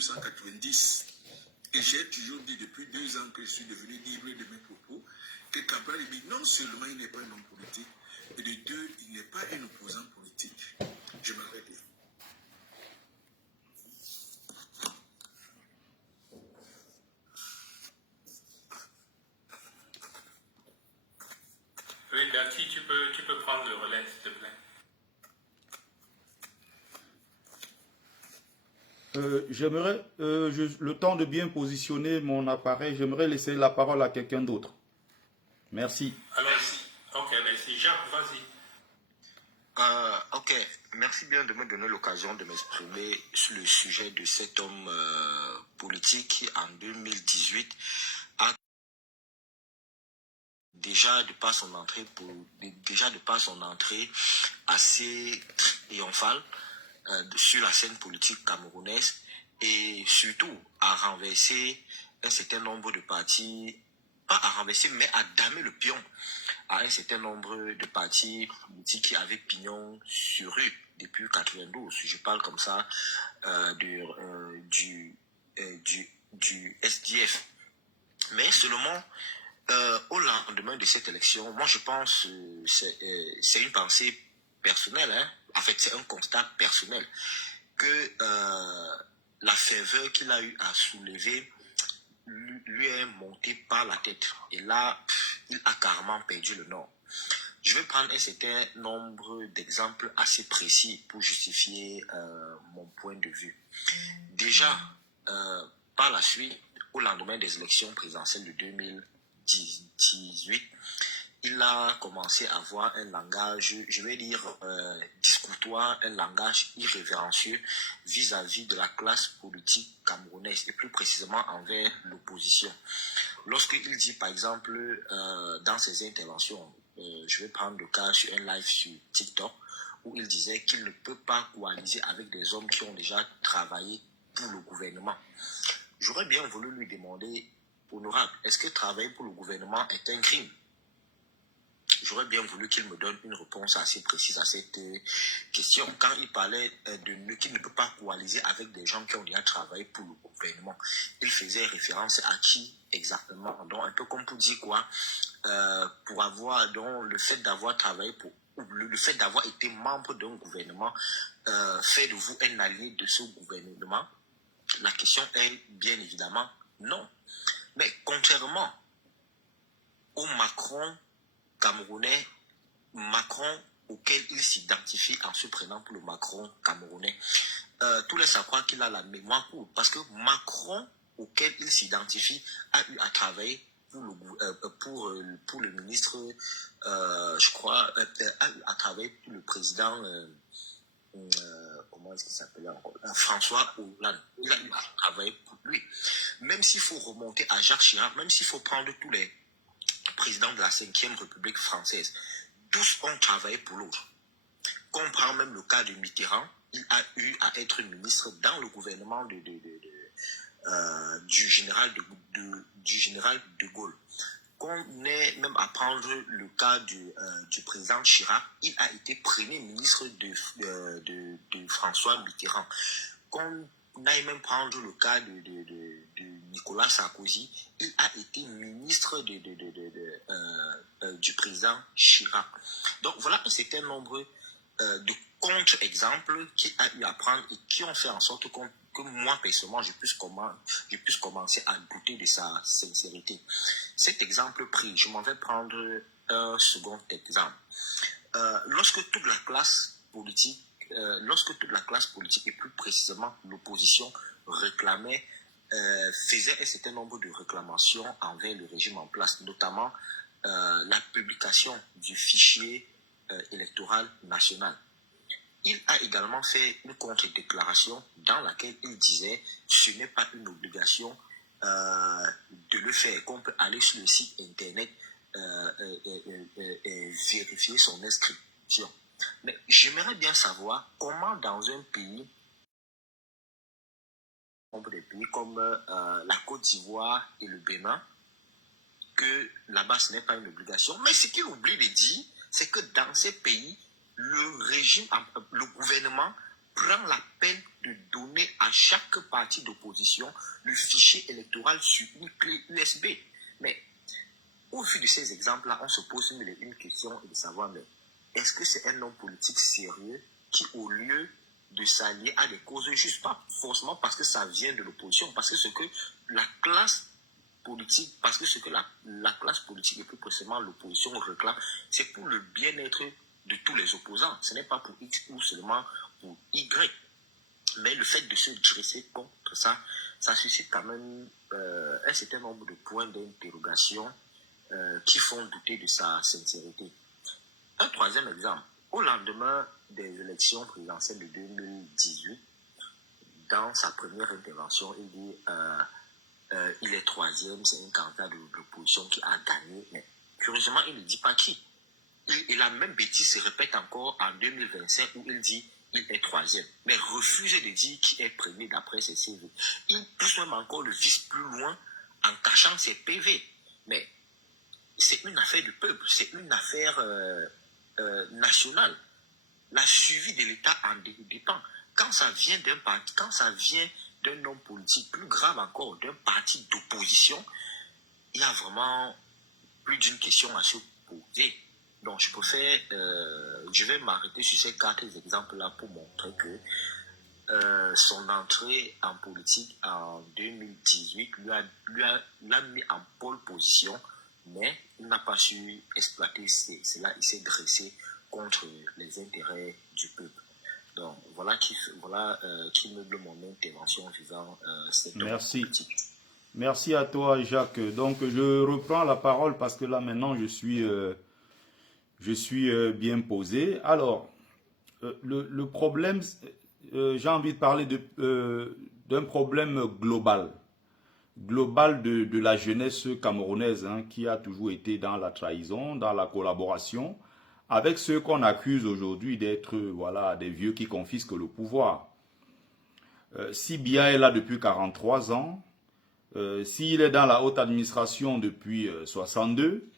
1990. Et j'ai toujours dit depuis 2 ans que je suis devenu libre de mes propos que Cabral, non seulement il n'est pas un homme politique, et de deux, il n'est pas un opposant politique. Je m'arrête là. Oui, Dati, tu peux prendre le relais, s'il te plaît. J'aimerais, le temps de bien positionner mon appareil, j'aimerais laisser la parole à quelqu'un d'autre. Merci. Alors, ok, merci. Jacques, vas-y. Ok, merci bien de me donner l'occasion de m'exprimer sur le sujet de cet homme politique qui, en 2018, a déjà de par son entrée assez triomphale sur la scène politique camerounaise et surtout a renversé un certain nombre de partis, pas à renverser, mais à damer le pion à un certain nombre de partis politiques qui avaient pignon sur rue depuis 92. Je parle comme ça du SDF. Mais seulement au lendemain de cette élection, moi je pense c'est une pensée personnelle, hein. En fait c'est un constat personnel que la ferveur qu'il a eu à soulever lui est monté par la tête. Et là, il a carrément perdu le nord. Je vais prendre un certain nombre d'exemples assez précis pour justifier mon point de vue. Déjà, par la suite, au lendemain des élections présidentielles de 2018, il a commencé à avoir un langage, je vais dire, discoutoir, un langage irrévérencieux vis-à-vis de la classe politique camerounaise et plus précisément envers l'opposition. Lorsqu'il dit, par exemple, dans ses interventions, je vais prendre le cas sur un live sur TikTok, où il disait qu'il ne peut pas coaliser avec des hommes qui ont déjà travaillé pour le gouvernement. J'aurais bien voulu lui demander, honorable, est-ce que travailler pour le gouvernement est un crime? J'aurais bien voulu qu'il me donne une réponse assez précise à cette question. Quand il parlait qu'il ne peut pas coaliser avec des gens qui ont déjà travaillé pour le gouvernement, il faisait référence à qui exactement? Donc un peu comme pour dire quoi, pour avoir donc le fait d'avoir travaillé pour le fait d'avoir été membre d'un gouvernement fait de vous un allié de ce gouvernement? La question est bien évidemment non. Mais contrairement au Macron camerounais, Macron auquel il s'identifie en se prenant pour le Macron camerounais, tout laisse à croire qu'il a la mémoire courte, parce que Macron auquel il s'identifie a eu à travailler pour le ministre, je crois, a eu à travailler pour le président, comment est-ce qu'il s'appelait encore, François Hollande. Il a eu à travailler pour lui. Même s'il faut remonter à Jacques Chirac, même s'il faut prendre tous les président de la 5e République française, tous ont travaillé pour l'autre. Qu'on prend même le cas de Mitterrand, il a eu à être ministre dans le gouvernement du général de Gaulle. Qu'on ait même à prendre le cas du président Chirac, il a été premier ministre de François Mitterrand. Qu'on aille même prendre le cas de Nicolas Sarkozy, il a été ministre du président Chirac. Donc voilà un certain nombre de contre-exemples qu'il a eu à prendre et qui ont fait en sorte que moi personnellement je puisse commencer à douter de sa sincérité. Cet exemple pris, je m'en vais prendre un second exemple. Lorsque toute la classe politique et plus précisément l'opposition réclamait, faisait un certain nombre de réclamations envers le régime en place, notamment la publication du fichier électoral national. Il a également fait une contre-déclaration dans laquelle il disait que ce n'est pas une obligation de le faire, qu'on peut aller sur le site internet et vérifier son inscription. Mais j'aimerais bien savoir comment dans un pays, des pays comme la Côte d'Ivoire et le Bénin, que là-bas ce n'est pas une obligation, mais ce qu'il oublie de dire, c'est que dans ces pays, le gouvernement prend la peine de donner à chaque parti d'opposition le fichier électoral sur une clé USB. Mais au vu de ces exemples-là, on se pose une question et de savoir, mais est-ce que c'est un homme politique sérieux qui, au lieu de s'allier à des causes justes, pas forcément parce que ça vient de l'opposition, parce que ce que la classe politique, parce que ce que la classe politique et plus précisément l'opposition réclame, c'est pour le bien-être de tous les opposants. Ce n'est pas pour X ou seulement pour Y. Mais le fait de se dresser contre ça, ça suscite quand même un certain nombre de points d'interrogation qui font douter de sa sincérité. Un troisième exemple, au lendemain des élections présidentielles de 2018, dans sa première intervention, il dit il est troisième, c'est un candidat de l'opposition qui a gagné, mais curieusement, il ne dit pas qui. Et la même bêtise se répète encore en 2025 où il dit il est troisième, mais refuse de dire qui est premier d'après ses CV. Il pousse même encore le vice plus loin en cachant ses PV. Mais c'est une affaire du peuple, c'est une affaire nationale. La suivi de l'État en dépend. Quand ça vient d'un parti, quand ça vient d'un homme politique, plus grave encore, d'un parti d'opposition, il y a vraiment plus d'une question à se poser. Donc je préfère, je vais m'arrêter sur ces 4 exemples-là pour montrer que son entrée en politique en 2018 l'a mis en pole position, mais il n'a pas su exploiter cela, il s'est dressé contre les intérêts du peuple. Donc voilà qui meuble mon intervention visant cette politique. Merci à toi, Jacques. Donc je reprends la parole parce que là maintenant je suis bien posé. Alors, le problème, j'ai envie de parler d'un problème global de la jeunesse camerounaise qui a toujours été dans la trahison, dans la collaboration, avec ceux qu'on accuse aujourd'hui d'être des vieux qui confisquent le pouvoir. Si Biya est là depuis 43 ans, s'il est dans la haute administration depuis 62,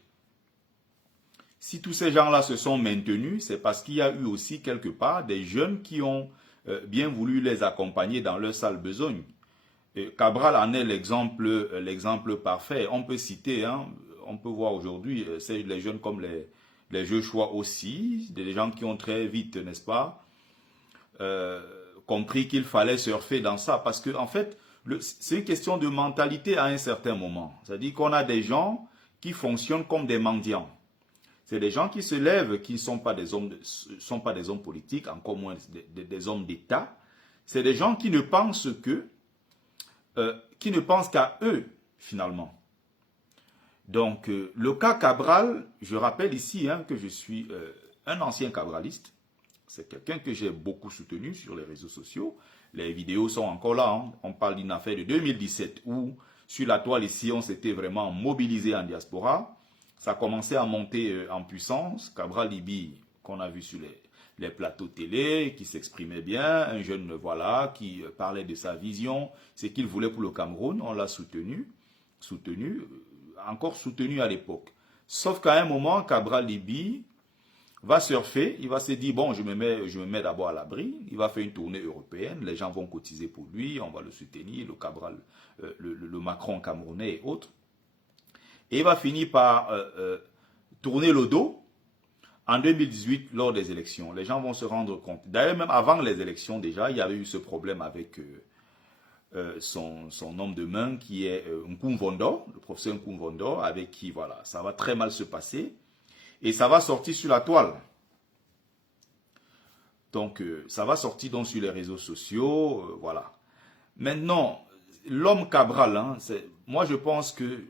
si tous ces gens-là se sont maintenus, c'est parce qu'il y a eu aussi quelque part des jeunes qui ont bien voulu les accompagner dans leur sale besogne. Cabral en est l'exemple parfait. On peut citer, on peut voir aujourd'hui, c'est les jeunes comme les Joshua aussi, des gens qui ont très vite, n'est-ce pas, compris qu'il fallait surfer dans ça. Parce que en fait, c'est une question de mentalité à un certain moment. C'est-à-dire qu'on a des gens qui fonctionnent comme des mendiants. C'est des gens qui se lèvent, qui ne sont pas des hommes politiques, encore moins des hommes d'État. C'est des gens qui ne pensent qu'à eux, finalement. Donc, le cas Cabral, je rappelle ici que je suis un ancien cabraliste. C'est quelqu'un que j'ai beaucoup soutenu sur les réseaux sociaux. Les vidéos sont encore là. On parle d'une affaire de 2017 où, sur la toile ici, on s'était vraiment mobilisé en diaspora. Ça commençait à monter en puissance. Cabral Libi, qu'on a vu sur les plateaux télé, qui s'exprimait bien, un jeune qui parlait de sa vision, ce qu'il voulait pour le Cameroun, on l'a soutenu, encore soutenu à l'époque. Sauf qu'à un moment, Cabral Libi va surfer, il va se dire, bon, je me mets d'abord à l'abri, il va faire une tournée européenne, les gens vont cotiser pour lui, on va le soutenir, le Cabral, le Macron camerounais et autres. Et il va finir par tourner le dos en 2018 lors des élections. Les gens vont se rendre compte. D'ailleurs, même avant les élections, déjà, il y avait eu ce problème avec son homme de main qui est Nkoumvondo, le professeur Nkoumvondo, avec qui, ça va très mal se passer. Et ça va sortir sur la toile. Donc, ça va sortir donc sur les réseaux sociaux, voilà. Maintenant, l'homme Cabral, moi je pense que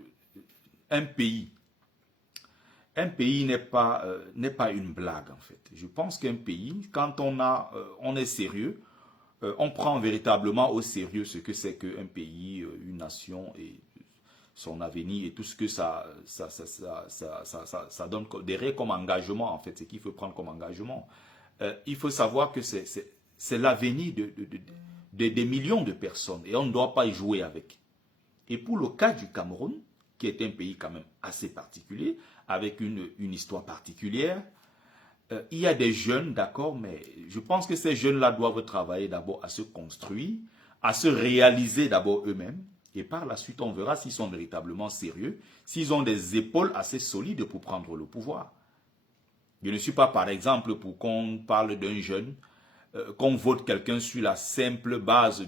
un pays n'est pas une blague en fait. Je pense qu'un pays, quand on est sérieux, on prend véritablement au sérieux ce que c'est qu'un pays, une nation et son avenir et tout ce que ça donne derrière comme engagement en fait, ce qu'il faut prendre comme engagement. Il faut savoir que c'est l'avenir des millions de personnes et on ne doit pas y jouer avec. Et pour le cas du Cameroun, qui est un pays quand même assez particulier, avec une histoire particulière, il y a des jeunes, d'accord, mais je pense que ces jeunes-là doivent travailler d'abord à se construire, à se réaliser d'abord eux-mêmes, et par la suite, on verra s'ils sont véritablement sérieux, s'ils ont des épaules assez solides pour prendre le pouvoir. Je ne suis pas, par exemple, pour qu'on parle d'un jeune, qu'on vote quelqu'un sur la simple base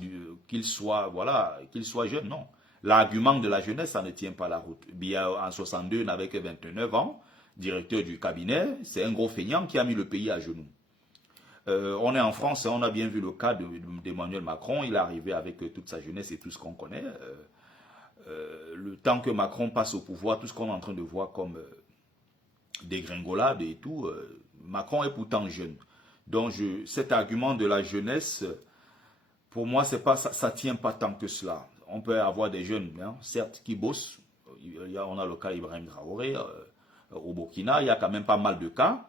qu'il soit, voilà, qu'il soit jeune, non. L'argument de la jeunesse, ça ne tient pas la route. Biya, en 62, n'avait que 29 ans, directeur du cabinet, c'est un gros feignant qui a mis le pays à genoux. On est en France, on a bien vu le cas d'Emmanuel Macron, il est arrivé avec toute sa jeunesse et tout ce qu'on connaît. Le temps que Macron passe au pouvoir, tout ce qu'on est en train de voir comme dégringolade et tout, Macron est pourtant jeune. Donc cet argument de la jeunesse, pour moi, ça ne tient pas tant que cela. On peut avoir des jeunes, hein, certes, qui bossent. On a le cas Ibrahim Traoré au Burkina, il y a quand même pas mal de cas.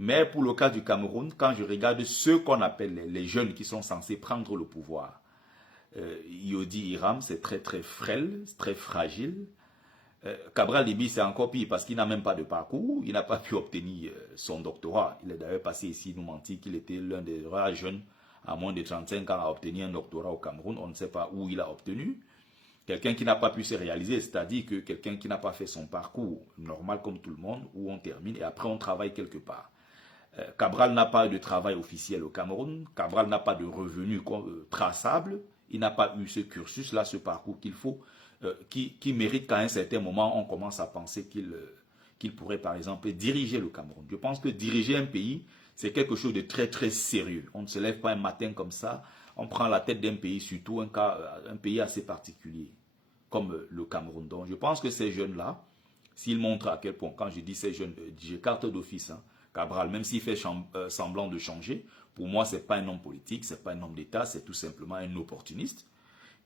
Mais pour le cas du Cameroun, quand je regarde ceux qu'on appelle les jeunes qui sont censés prendre le pouvoir, Yodi Hiram, c'est très très frêle, très fragile. Cabral Libi, c'est encore pire parce qu'il n'a même pas de parcours, il n'a pas pu obtenir son doctorat. Il est d'ailleurs passé ici nous mentir qu'il était l'un des rares jeunes à moins de 35 ans à obtenir un doctorat au Cameroun. On ne sait pas où il a obtenu. Quelqu'un qui n'a pas pu se réaliser, c'est-à-dire que quelqu'un qui n'a pas fait son parcours normal comme tout le monde, où on termine et après on travaille quelque part. Cabral n'a pas de travail officiel au Cameroun, Cabral n'a pas de revenus traçables, il n'a pas eu ce cursus-là, ce parcours qu'il faut, qui mérite qu'à un certain moment, on commence à penser qu'il pourrait par exemple diriger le Cameroun. Je pense que diriger un pays, c'est quelque chose de très très sérieux. On ne se lève pas un matin comme ça, on prend la tête d'un pays, surtout un pays assez particulier, comme le Cameroun. Donc je pense que ces jeunes-là, s'ils montrent à quel point, quand je dis ces jeunes, j'écarte d'office, hein, Cabral, même s'il fait semblant de changer, pour moi, ce n'est pas un homme politique, ce n'est pas un homme d'État, c'est tout simplement un opportuniste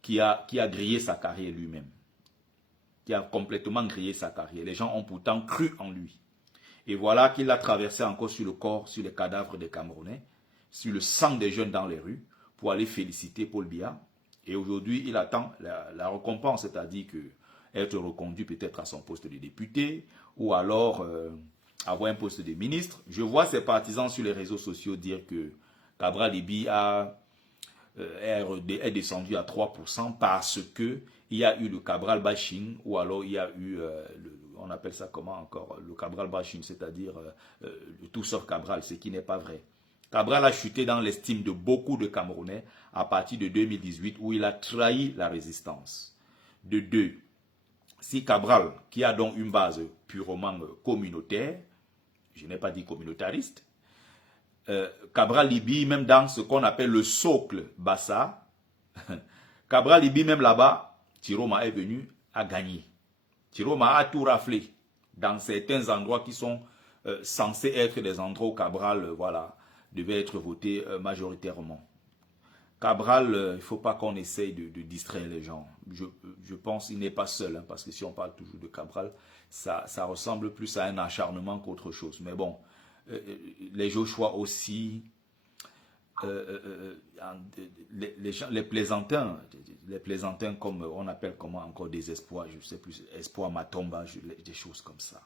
qui a grillé sa carrière lui-même, qui a complètement grillé sa carrière. Les gens ont pourtant cru en lui. Et voilà qu'il a traversé encore sur le corps, sur les cadavres des Camerounais, sur le sang des jeunes dans les rues, pour aller féliciter Paul Biya. Et aujourd'hui, il attend la récompense, c'est-à-dire être reconduit peut-être à son poste de député, ou alors avoir un poste de ministre. Je vois ses partisans sur les réseaux sociaux dire que Cabral Libi est descendu à 3% parce qu'il y a eu le Cabral bashing, ou alors il y a eu, on appelle ça comment encore, le Cabral bashing, c'est-à-dire tout sauf Cabral, ce qui n'est pas vrai. Cabral a chuté dans l'estime de beaucoup de Camerounais à partir de 2018 où il a trahi la résistance. De deux, si Cabral, qui a donc une base purement communautaire, je n'ai pas dit communautariste, Cabral Libi, même dans ce qu'on appelle le socle Bassa, Cabral Libi, même là-bas, Tiroma est venu à gagner. Tiroma a tout raflé dans certains endroits qui sont censés être des endroits où Cabral, voilà, devait être voté majoritairement. Cabral, il ne faut pas qu'on essaye de distraire les gens. Je pense qu'il n'est pas seul, hein, parce que si on parle toujours de Cabral, ça ressemble plus à un acharnement qu'autre chose. Mais bon, les Joshua aussi, les plaisantins comme on appelle comment encore des espoirs, je ne sais plus, espoir Matomba, des choses comme ça.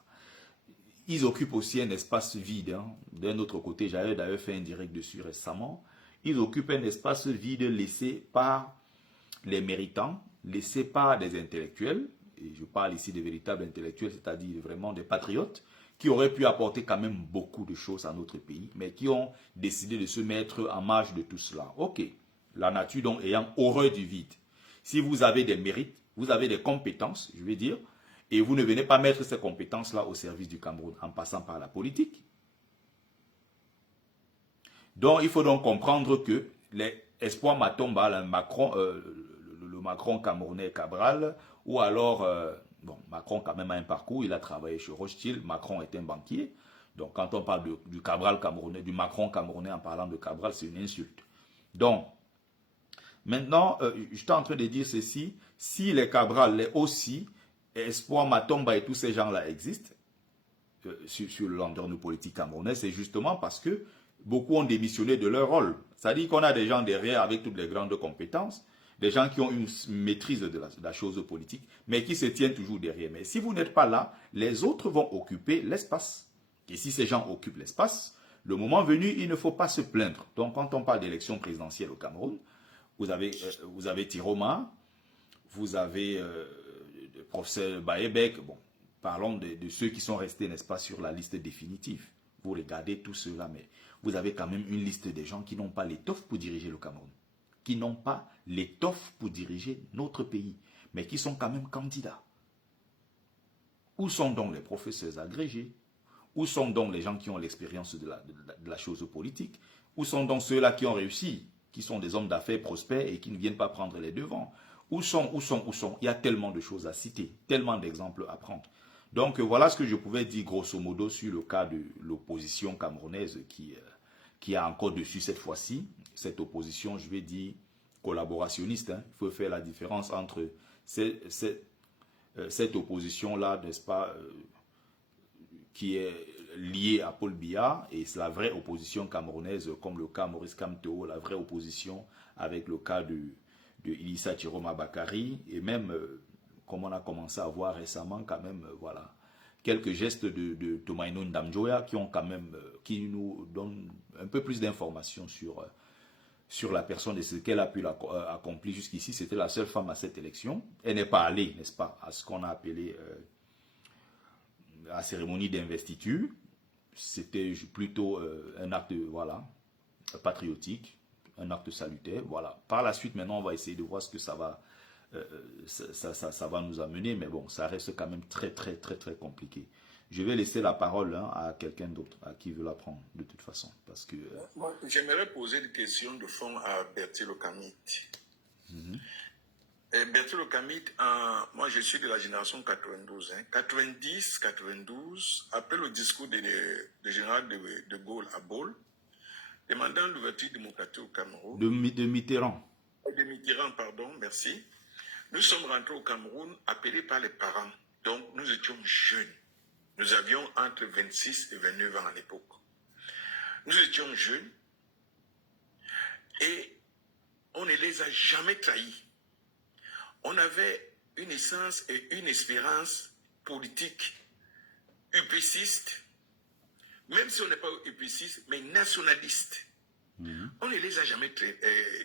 Ils occupent aussi un espace vide. Hein. D'un autre côté, j'avais d'ailleurs fait un direct dessus récemment. Ils occupent un espace vide laissé par les méritants, laissé par des intellectuels. Et je parle ici de véritables intellectuels, c'est-à-dire vraiment des patriotes, qui auraient pu apporter quand même beaucoup de choses à notre pays, mais qui ont décidé de se mettre en marge de tout cela. Ok, la nature donc ayant horreur du vide. Si vous avez des mérites, vous avez des compétences, je vais dire, et vous ne venez pas mettre ces compétences-là au service du Cameroun en passant par la politique. Donc, il faut donc comprendre que les espoirs Matomba, le Macron camerounais Cabral, ou alors, bon, Macron quand même a un parcours, il a travaillé chez Rothschild, Macron est un banquier. Donc, quand on parle du Cabral camerounais, du Macron camerounais en parlant de Cabral, c'est une insulte. Donc, maintenant, je suis en train de dire ceci, si les Cabral, les aussi, Espoir Matomba et tous ces gens-là existent sur le landerneau politique camerounais, c'est justement parce que beaucoup ont démissionné de leur rôle. C'est-à-dire qu'on a des gens derrière avec toutes les grandes compétences, des gens qui ont une maîtrise de la chose politique, mais qui se tiennent toujours derrière. Mais si vous n'êtes pas là, les autres vont occuper l'espace. Et si ces gens occupent l'espace, le moment venu, il ne faut pas se plaindre. Donc, quand on parle d'élection présidentielle au Cameroun, vous avez Tiroma, vous avez le professeur Baebek. Bon, parlons de ceux qui sont restés, n'est-ce pas, sur la liste définitive. Vous regardez tous ceux-là, mais vous avez quand même une liste des gens qui n'ont pas l'étoffe pour diriger le Cameroun, qui n'ont pas l'étoffe pour diriger notre pays, mais qui sont quand même candidats. Où sont donc les professeurs agrégés? Où sont donc les gens qui ont l'expérience de la chose politique? Où sont donc ceux-là qui ont réussi, qui sont des hommes d'affaires prospères et qui ne viennent pas prendre les devants? Où sont? Il y a tellement de choses à citer, tellement d'exemples à prendre. Donc voilà ce que je pouvais dire grosso modo sur le cas de l'opposition camerounaise qui a encore dessus cette fois-ci. Cette opposition, je vais dire, collaborationniste. Hein. Il faut faire la différence entre cette opposition-là, n'est-ce pas, qui est liée à Paul Biya, et c'est la vraie opposition camerounaise, comme le cas Maurice Kamto, la vraie opposition avec le cas de Idrissa Chiroma Bakary, et même, comme on a commencé à voir récemment, quand même, voilà, quelques gestes de Tomaino Ndamjoya qui nous donnent un peu plus d'informations sur la personne et ce qu'elle a pu accomplir jusqu'ici. C'était la seule femme à cette élection. Elle n'est pas allée, n'est-ce pas, à ce qu'on a appelé la cérémonie d'investiture. C'était plutôt un acte, voilà, patriotique, un acte salutaire. Voilà. Par la suite, maintenant, on va essayer de voir ce que ça va nous amener, mais bon, ça reste quand même très compliqué. Je vais laisser la parole à quelqu'un d'autre, à qui veut la prendre, de toute façon, parce que... J'aimerais poser une question de fond à Bertil Okamit. Bertil Okamit, moi je suis de la génération 92, 90, 92, après le discours du général de Gaulle à Bôle, demandant l'ouverture démocratique au Cameroun. De Mitterrand. De Mitterrand, pardon, merci. Nous sommes rentrés au Cameroun appelés par les parents. Donc nous étions jeunes. Nous avions entre 26 et 29 ans à l'époque. Nous étions jeunes et on ne les a jamais trahis. On avait une essence et une espérance politique upéciste, même si on n'est pas upéciste, mais nationaliste. On ne les a jamais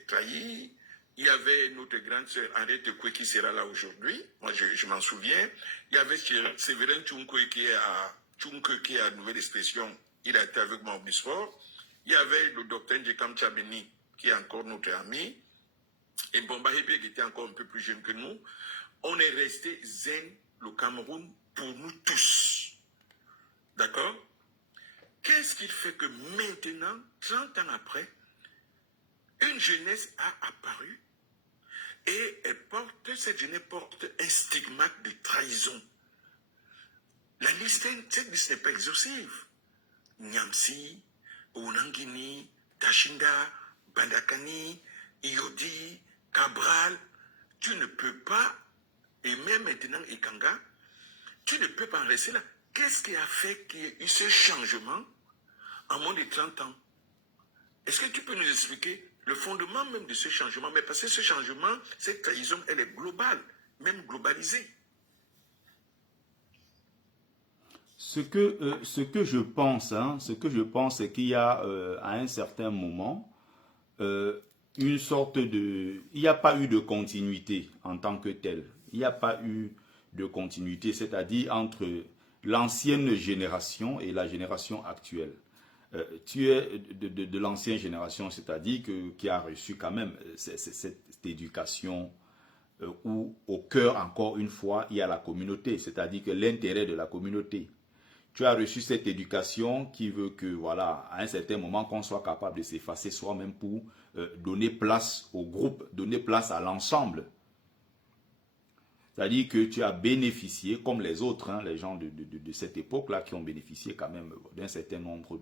trahis. Il y avait notre grande sœur Henriette Koué qui sera là aujourd'hui. Moi, je m'en souviens. Il y avait Séverin Tchounkoé qui est à Nouvelle Expression. Il a été avec moi au Omnisport. Il y avait le docteur Ndjekam Tchabeni qui est encore notre ami. Et Bomba Hébé qui était encore un peu plus jeune que nous. On est resté zen, le Cameroun, pour nous tous. D'accord? Qu'est-ce qui fait que maintenant, 30 ans après, une jeunesse a apparu et cette jeunesse porte un stigmate de trahison. Cette liste n'est pas exhaustive. Nyamsi, Ounangini, Tashinga, Bandakani, Iodi, Cabral, tu ne peux pas, et même maintenant Ikanga, tu ne peux pas en rester là. Qu'est-ce qui a fait qu'il y ait eu ce changement en moins de 30 ans? Est-ce que tu peux nous expliquer le fondement même de ce changement? Mais parce que ce changement, cette trahison, elle est globale, même globalisée. Ce que je pense, c'est qu'il y a à un certain moment une sorte de... Il n'y a pas eu de continuité en tant que telle. Il n'y a pas eu de continuité, c'est-à-dire entre l'ancienne génération et la génération actuelle. Tu es de l'ancienne génération, c'est-à-dire qui a reçu quand même cette éducation où au cœur, encore une fois, il y a la communauté, c'est-à-dire que l'intérêt de la communauté. Tu as reçu cette éducation qui veut que, voilà, à un certain moment, qu'on soit capable de s'effacer soi-même pour donner place au groupe, donner place à l'ensemble. C'est-à-dire que tu as bénéficié, comme les autres, les gens de cette époque-là, qui ont bénéficié quand même d'un certain nombre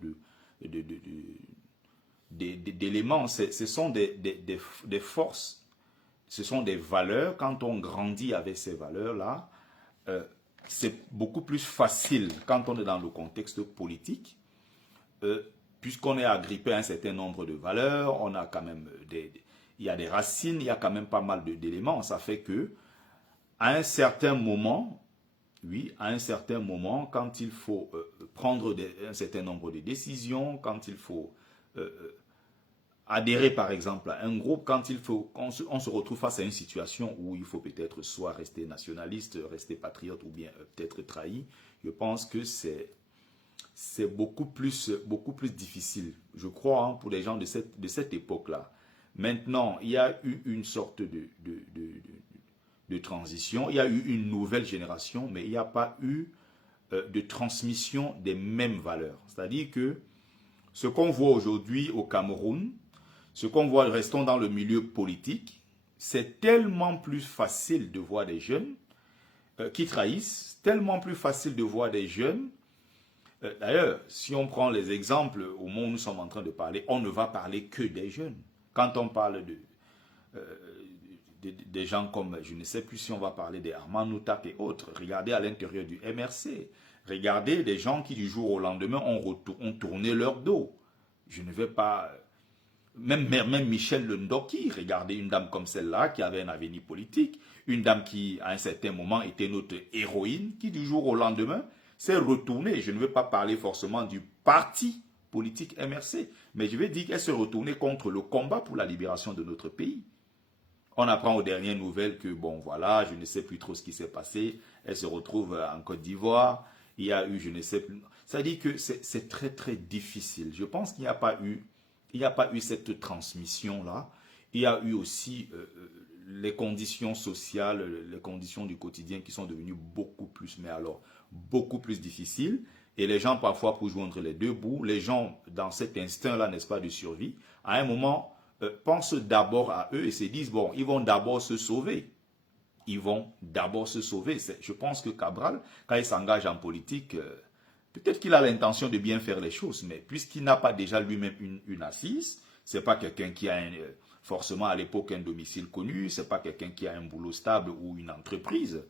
d'éléments. Ce sont des forces, ce sont des valeurs. Quand on grandit avec ces valeurs-là, c'est beaucoup plus facile quand on est dans le contexte politique, puisqu'on est agrippé à un certain nombre de valeurs, on a quand même il y a des racines, il y a quand même pas mal d'éléments. Ça fait que à un certain moment, oui, à un certain moment, quand il faut prendre un certain nombre de décisions, quand il faut adhérer par exemple à un groupe, quand il faut, on se retrouve face à une situation où il faut peut-être soit rester nationaliste, rester patriote ou bien peut-être trahi, je pense que c'est beaucoup plus difficile, je crois, hein, pour les gens de cette époque-là. Maintenant, il y a eu une sorte de transition, il y a eu une nouvelle génération, mais il n'y a pas eu de transmission des mêmes valeurs. C'est-à-dire que ce qu'on voit aujourd'hui au Cameroun, ce qu'on voit, restons dans le milieu politique, c'est tellement plus facile de voir des jeunes qui trahissent, tellement plus facile de voir des jeunes. D'ailleurs, si on prend les exemples au moment où nous sommes en train de parler, on ne va parler que des jeunes. Quand on parle des gens comme, je ne sais plus si on va parler des Armand Noutak et autres, regardez à l'intérieur du MRC, regardez des gens qui du jour au lendemain ont tourné leur dos. Je ne vais pas... Même Michel Ndoki, regardez une dame comme celle-là qui avait un avenir politique, une dame qui à un certain moment était notre héroïne, qui du jour au lendemain s'est retournée. Je ne veux pas parler forcément du parti politique MRC, mais je vais dire qu'elle s'est retournée contre le combat pour la libération de notre pays. On apprend aux dernières nouvelles que, bon voilà, je ne sais plus trop ce qui s'est passé, elle se retrouve en Côte d'Ivoire, il y a eu, je ne sais plus... Ça dit que c'est très très difficile. Je pense qu'il n'y a pas eu... Il n'y a pas eu cette transmission-là. Il y a eu aussi les conditions sociales, les conditions du quotidien qui sont devenues beaucoup plus, mais alors beaucoup plus difficiles. Et les gens, parfois, pour joindre les deux bouts, les gens, dans cet instinct-là, n'est-ce pas, de survie, à un moment, pensent d'abord à eux et se disent, bon, ils vont d'abord se sauver. Ils vont d'abord se sauver. Je pense que Cabral, quand il s'engage en politique... peut-être qu'il a l'intention de bien faire les choses, mais puisqu'il n'a pas déjà lui-même une assise, ce n'est pas quelqu'un qui a forcément à l'époque un domicile connu, ce n'est pas quelqu'un qui a un boulot stable ou une entreprise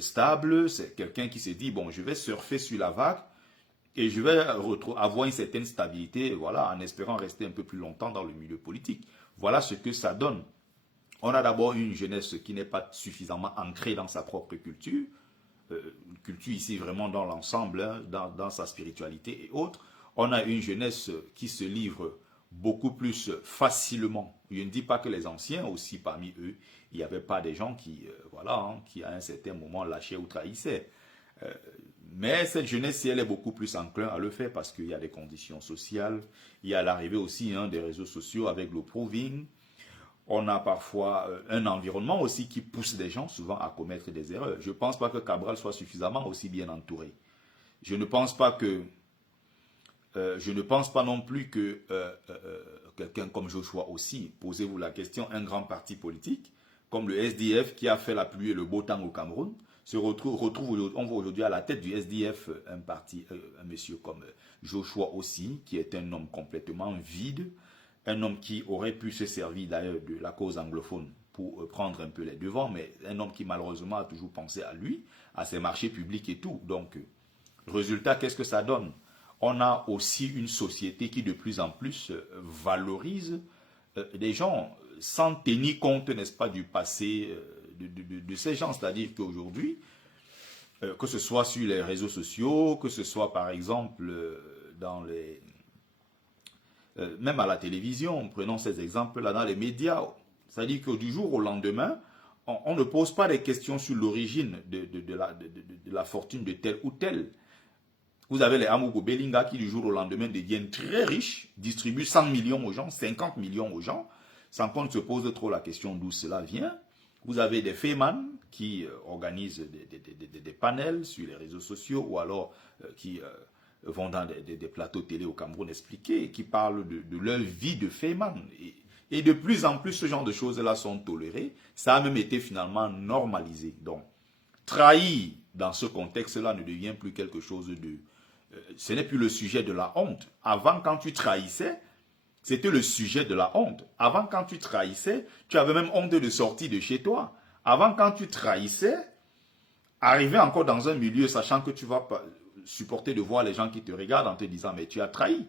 stable, c'est quelqu'un qui se dit, bon, je vais surfer sur la vague et je vais avoir une certaine stabilité, voilà, en espérant rester un peu plus longtemps dans le milieu politique. Voilà ce que ça donne. On a d'abord une jeunesse qui n'est pas suffisamment ancrée dans sa propre culture, culture ici vraiment dans l'ensemble, hein, dans sa spiritualité et autres. On a une jeunesse qui se livre beaucoup plus facilement. Je ne dis pas que les anciens aussi, parmi eux, il n'y avait pas des gens qui, voilà, hein, qui à un certain moment lâchaient ou trahissaient. Mais cette jeunesse, elle est beaucoup plus enclin à le faire parce qu'il y a des conditions sociales. Il y a l'arrivée aussi, hein, des réseaux sociaux avec le proving. On a parfois un environnement aussi qui pousse des gens souvent à commettre des erreurs. Je ne pense pas que Cabral soit suffisamment aussi bien entouré. Je ne pense pas non plus que quelqu'un comme Joshua aussi, posez-vous la question, un grand parti politique, comme le SDF qui a fait la pluie et le beau temps au Cameroun, on voit aujourd'hui à la tête du SDF un monsieur comme Joshua aussi, qui est un homme complètement vide, un homme qui aurait pu se servir d'ailleurs de la cause anglophone pour prendre un peu les devants, mais un homme qui malheureusement a toujours pensé à lui, à ses marchés publics et tout. Donc, résultat, qu'est-ce que ça donne? On a aussi une société qui de plus en plus valorise des gens sans tenir compte, n'est-ce pas, du passé de ces gens. C'est-à-dire qu'aujourd'hui, que ce soit sur les réseaux sociaux, que ce soit par exemple dans les... même à la télévision, prenons ces exemples-là, dans les médias, c'est-à-dire que du jour au lendemain, on ne pose pas des questions sur l'origine de la fortune de tel ou tel. Vous avez les Amogo Belinga qui du jour au lendemain deviennent très riches, distribuent 100 millions aux gens, 50 millions aux gens, sans qu'on ne se pose trop la question d'où cela vient. Vous avez des Feynman qui organisent des panels sur les réseaux sociaux ou alors qui... vont dans des plateaux télé au Cameroun expliquer, qui parlent de leur vie de Feynman. Et de plus en plus, ce genre de choses-là sont tolérées. Ça a même été finalement normalisé. Donc, trahir dans ce contexte-là ne devient plus quelque chose de... ce n'est plus le sujet de la honte. Avant, quand tu trahissais, c'était le sujet de la honte. Avant, quand tu trahissais, tu avais même honte de sortir de chez toi. Avant, quand tu trahissais, arriver encore dans un milieu, sachant que tu vas pas supporter de voir les gens qui te regardent en te disant mais tu as trahi.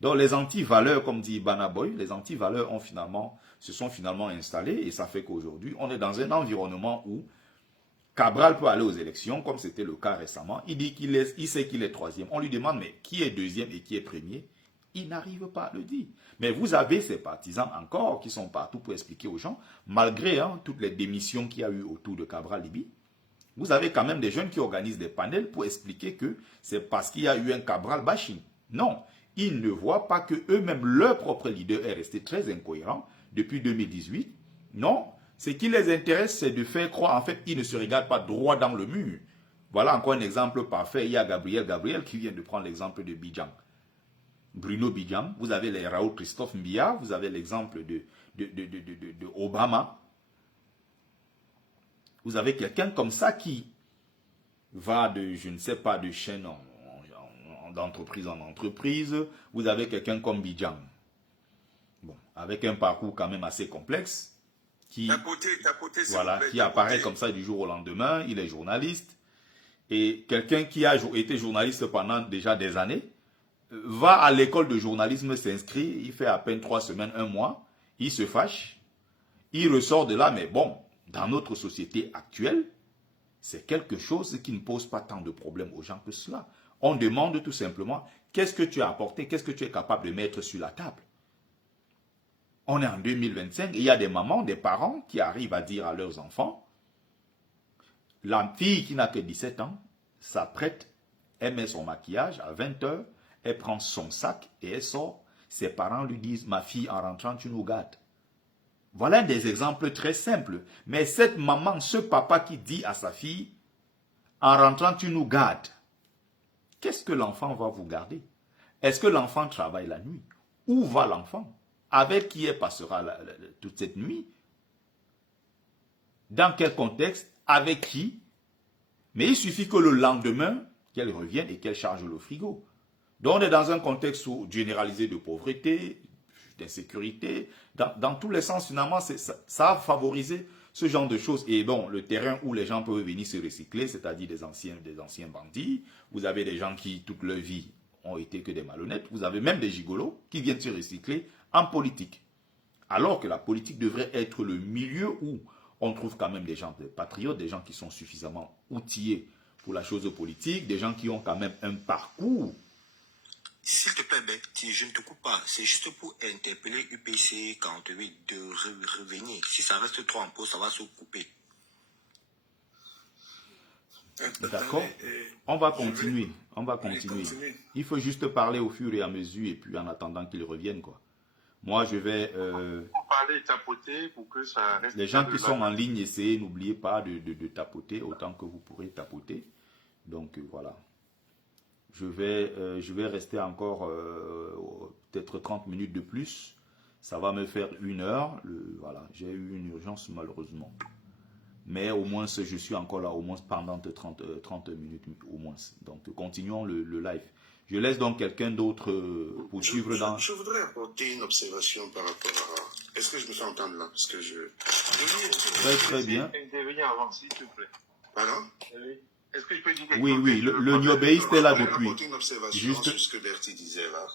Donc les anti-valeurs, comme dit Banaboy, les anti-valeurs se sont finalement installées et ça fait qu'aujourd'hui on est dans un environnement où Cabral peut aller aux élections, comme c'était le cas récemment. Il dit il sait qu'il est troisième. On lui demande, mais qui est deuxième et qui est premier? Il n'arrive pas à le dire. Mais vous avez ces partisans encore qui sont partout pour expliquer aux gens, malgré toutes les démissions qu'il y a eu autour de Cabral Libye, vous avez quand même des jeunes qui organisent des panels pour expliquer que c'est parce qu'il y a eu un Cabral bashing. Non, ils ne voient pas que eux-mêmes, leur propre leader est resté très incohérent depuis 2018. Non, ce qui les intéresse, c'est de faire croire, en fait, ils ne se regardent pas droit dans le mur. Voilà encore un exemple parfait. Il y a Gabriel qui vient de prendre l'exemple de Bidjang. Bruno Bidjang, vous avez les Raoul Christophe Mbia, vous avez l'exemple de Obama. Vous avez quelqu'un comme ça qui va de, je ne sais pas, de chaîne d'entreprise en entreprise. Vous avez quelqu'un comme Bidjang. Bon, avec un parcours quand même assez complexe. Qui apparaît comme ça du jour au lendemain. Il est journaliste. Et quelqu'un qui a été journaliste pendant déjà des années, va à l'école de journalisme, s'inscrit, il fait à peine 3 semaines, 1 mois, il se fâche, il ressort de là, mais bon, dans notre société actuelle, c'est quelque chose qui ne pose pas tant de problèmes aux gens que cela. On demande tout simplement, qu'est-ce que tu as apporté, qu'est-ce que tu es capable de mettre sur la table? On est en 2025, et il y a des mamans, des parents qui arrivent à dire à leurs enfants, la fille qui n'a que 17 ans s'apprête, elle met son maquillage à 20 h, elle prend son sac et elle sort. Ses parents lui disent, ma fille, en rentrant, tu nous gâtes. Voilà des exemples très simples. Mais cette maman, ce papa qui dit à sa fille, en rentrant, tu nous gardes. Qu'est-ce que l'enfant va vous garder? Est-ce que l'enfant travaille la nuit? Où va l'enfant? Avec qui elle passera toute cette nuit? Dans quel contexte? Avec qui? Mais il suffit que le lendemain, qu'elle revienne et qu'elle charge le frigo. Donc on est dans un contexte généralisé de pauvreté, d'insécurité. Dans tous les sens, finalement, ça a favorisé ce genre de choses. Et bon, le terrain où les gens peuvent venir se recycler, c'est-à-dire des anciens bandits. Vous avez des gens qui, toute leur vie, ont été que des malhonnêtes. Vous avez même des gigolos qui viennent se recycler en politique. Alors que la politique devrait être le milieu où on trouve quand même des gens, des patriotes, des gens qui sont suffisamment outillés pour la chose politique, des gens qui ont quand même un parcours. S'il te plaît, Betty, je ne te coupe pas. C'est juste pour interpeller UPC 48 de revenir. Si ça reste trop en pause, ça va se couper. D'accord. On va continuer. On va continuer. Il faut juste parler au fur et à mesure et puis en attendant qu'ils reviennent, quoi. Moi, je vais... parler, tapoter pour que ça reste... Les gens qui sont en ligne, essayez, n'oubliez pas de tapoter autant que vous pourrez tapoter. Donc, voilà. Je vais rester encore peut-être 30 minutes de plus. Ça va me faire 1 heure. Voilà, j'ai eu une urgence malheureusement. Mais au moins, je suis encore là, au moins pendant 30 minutes au moins. Donc, continuons le live. Je laisse donc quelqu'un d'autre pour suivre dans... Je voudrais apporter une observation par rapport à... Est-ce que je me fais entendre là? Parce que je... Très bien. Intervenir avant, s'il te plaît. Pardon? Est-ce que je peux dire quelque Oui, chose? oui, le niobéiste est là depuis. Je voudrais apporter une observation sur ce que Bertie disait là.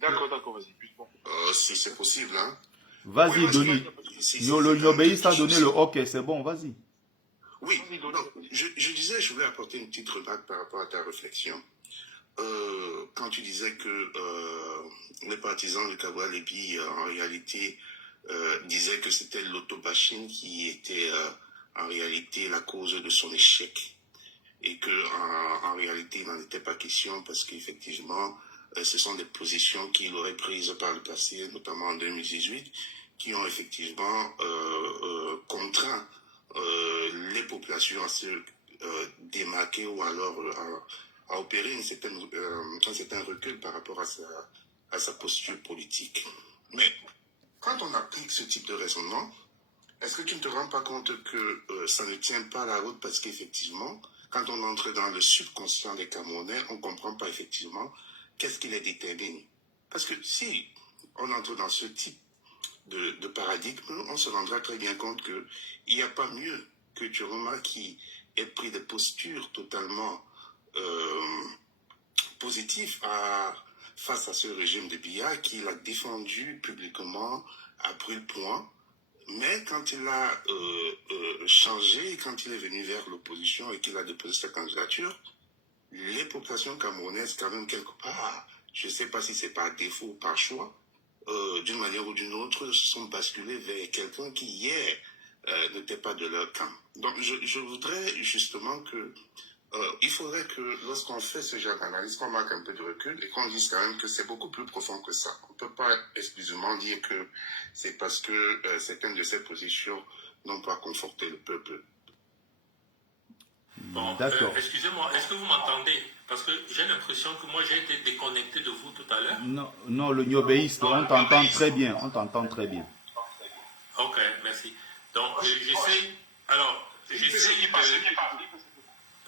D'accord, vas-y, plus bon. Si c'est possible, hein. Vas-y, Denis. Le niobéiste a donné le OK, c'est bon, vas-y. Oui, donc, je disais, je voulais apporter une petite remarque par rapport à ta réflexion. Quand tu disais que les partisans de Cabral Libye, en réalité, disaient que c'était l'autobashing qui était en réalité la cause de son échec. Et que en réalité, il n'en était pas question parce qu'effectivement, ce sont des positions qu'il aurait prises par le passé, notamment en 2018, qui ont effectivement contraint les populations à se démarquer ou alors à opérer un certain recul par rapport à sa posture politique. Mais quand on applique ce type de raisonnement, est-ce que tu ne te rends pas compte que ça ne tient pas la route parce qu'effectivement, quand on entre dans le subconscient des Camerounais, on ne comprend pas effectivement qu'est-ce qui les détermine. Parce que si on entre dans ce type de paradigme, on se rendra très bien compte qu'il n'y a pas mieux que Tchoroma qui ait pris des postures totalement positives face à ce régime de Biya, qui l'a défendu publiquement à brûle-point, Mais quand il a changé, quand il est venu vers l'opposition et qu'il a déposé sa candidature, les populations camerounaises, quand même, quelque part, je ne sais pas si c'est par défaut ou par choix, d'une manière ou d'une autre, se sont basculés vers quelqu'un qui, hier, n'était pas de leur camp. Donc, je voudrais justement que il faudrait que lorsqu'on fait ce genre d'analyse, qu'on marque un peu de recul et qu'on dise quand même que c'est beaucoup plus profond que ça. On ne peut pas exclusivement dire que c'est parce que certaines de ces positions n'ont pas conforté le peuple. Bon, D'accord. excusez-moi, est-ce que vous m'entendez? Parce que j'ai l'impression que moi j'ai été déconnecté de vous tout à l'heure. Non, non, le Niobéiste, on t'entend très bien, on t'entend très bien. Ok, merci. Donc, j'essaie. Alors, j'essaie de.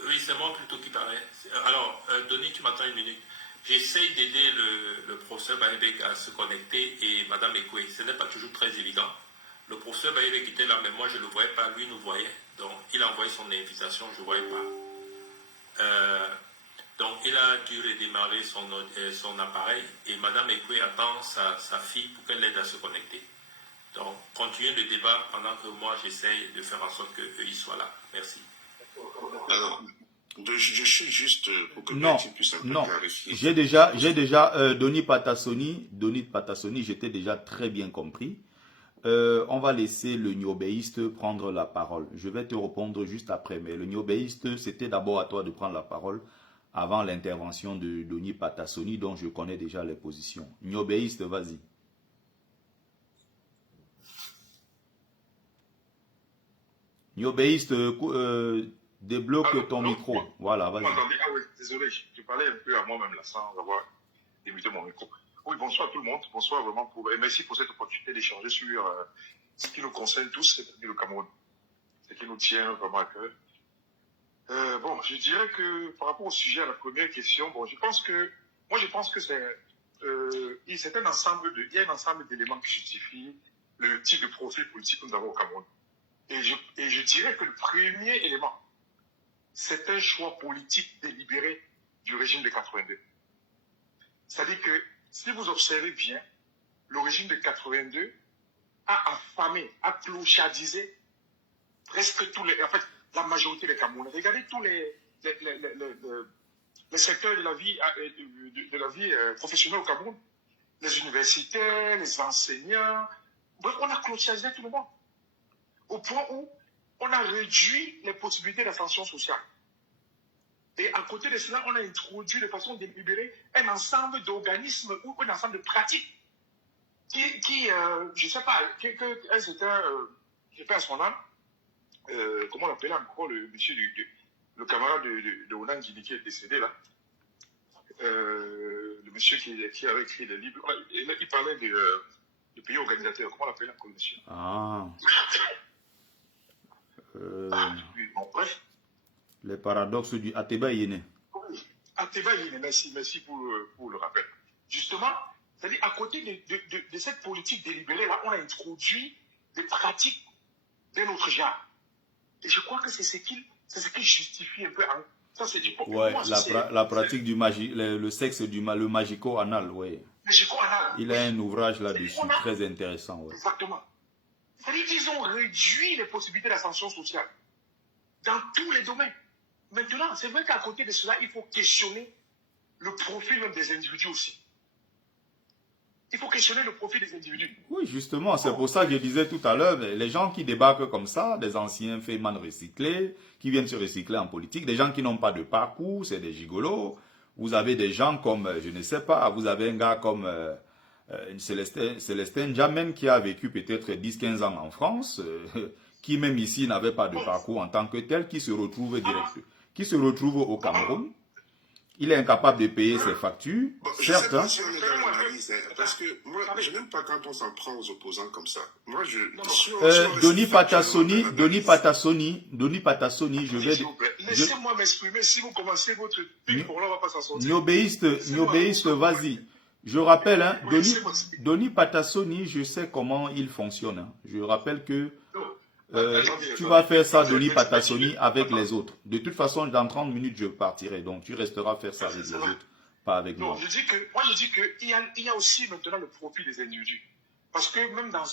Oui, c'est moi plutôt qui parlais. Alors, Denis, tu m'attends une minute. J'essaie d'aider le professeur Baïbek à se connecter et Madame Ekoué. Ce n'est pas toujours très évident. Le professeur Baïbek était là, mais moi je ne le voyais pas. Lui nous voyait. Donc, il a envoyé son invitation, je ne voyais pas. Donc, il a dû redémarrer son appareil et Madame Ekoué attend sa fille pour qu'elle l'aide à se connecter. Donc, continuez le débat pendant que moi j'essaie de faire en sorte qu'eux ils soient là. Merci. Alors, je suis juste pour que Non, tu puisses un peu non. clarifier. J'ai déjà Doni Patassoni, j'étais déjà très bien compris. On va laisser le Niobéiste prendre la parole. Je vais te répondre juste après, mais le Niobéiste, c'était d'abord à toi de prendre la parole avant l'intervention de Doni Patassoni, dont je connais déjà les positions. Niobéiste, vas-y. Niobéiste, débloque ton micro. Voilà, vas-y. Ah oui, désolé, je parlais un peu à moi-même là, sans avoir démuté mon micro. Oui, bonsoir tout le monde. Bonsoir vraiment et merci pour cette opportunité d'échanger sur ce qui nous concerne tous, c'est-à-dire le Cameroun. Ce qui nous tient vraiment à cœur. Bon, je dirais que par rapport au sujet à la première question, bon, je pense que c'est un ensemble il y a un ensemble d'éléments qui justifient le type de profil politique que nous avons au Cameroun. Et je dirais que le premier élément, c'est un choix politique délibéré du régime de 82. C'est-à-dire que, si vous observez bien, le régime de 82 a affamé, a clochardisé presque la majorité des Camerounais. Regardez tous les secteurs de la vie professionnelle au Cameroun. Les universitaires, les enseignants. Bref, on a clochardisé tout le monde. Au point où on a réduit les possibilités d'ascension sociale. Et à côté de cela, on a introduit de façon délibérée un ensemble d'organismes ou un ensemble de pratiques qui je ne sais pas, j'étais à son âme, comment on l'appelait encore le monsieur, le camarade de Onan Guini qui est décédé là, le monsieur qui avait écrit des livres, il parlait du pays organisateur, comment on l'appelait encore le monsieur? Bon, bref. Les paradoxes du Ateba Yéné. Ateba Yéné, merci pour le rappel. Justement, c'est-à-dire à côté de cette politique délibérée-là, on a introduit des pratiques d'un autre genre. Et je crois que c'est ce qui justifie un peu. Ça, c'est du ouais, la pratique du le sexe le magico-anal, oui. Magico-anal. Il a un ouvrage là-dessus, très intéressant. Ouais. Exactement. C'est-à-dire qu'ils ont réduit les possibilités d'ascension sociale dans tous les domaines. Maintenant, c'est vrai qu'à côté de cela, il faut questionner le profil même des individus aussi. Il faut questionner le profil des individus. Oui, justement, c'est pour ça que je disais tout à l'heure, les gens qui débarquent comme ça, des anciens fémans recyclés, qui viennent se recycler en politique, des gens qui n'ont pas de parcours, c'est des gigolos. Vous avez des gens comme, je ne sais pas, vous avez un gars comme Célestin Jamen qui a vécu peut-être 10-15 ans en France, qui même ici n'avait pas de parcours en tant que tel, qui se retrouve au Cameroun. Il est incapable de payer ses factures. Bon, certes, je sais pas si on est dans l'analyse, parce que moi, je n'aime pas quand on s'en prend aux opposants comme ça. Moi, Doni Patassoni, je vais... Laissez-moi m'exprimer. Si vous commencez votre truc, on ne va pas s'en sortir. Niobéiste, vas-y. Je rappelle, hein, Doni Patassoni, je sais comment il fonctionne. Hein. Je rappelle que tu vas faire ça, Doni Patassoni, avec les autres. De toute façon, dans 30 minutes, je partirai. Donc, tu resteras faire ça avec les autres, pas avec moi. Je dis qu'il y a aussi maintenant le profil des individus. Parce que même dans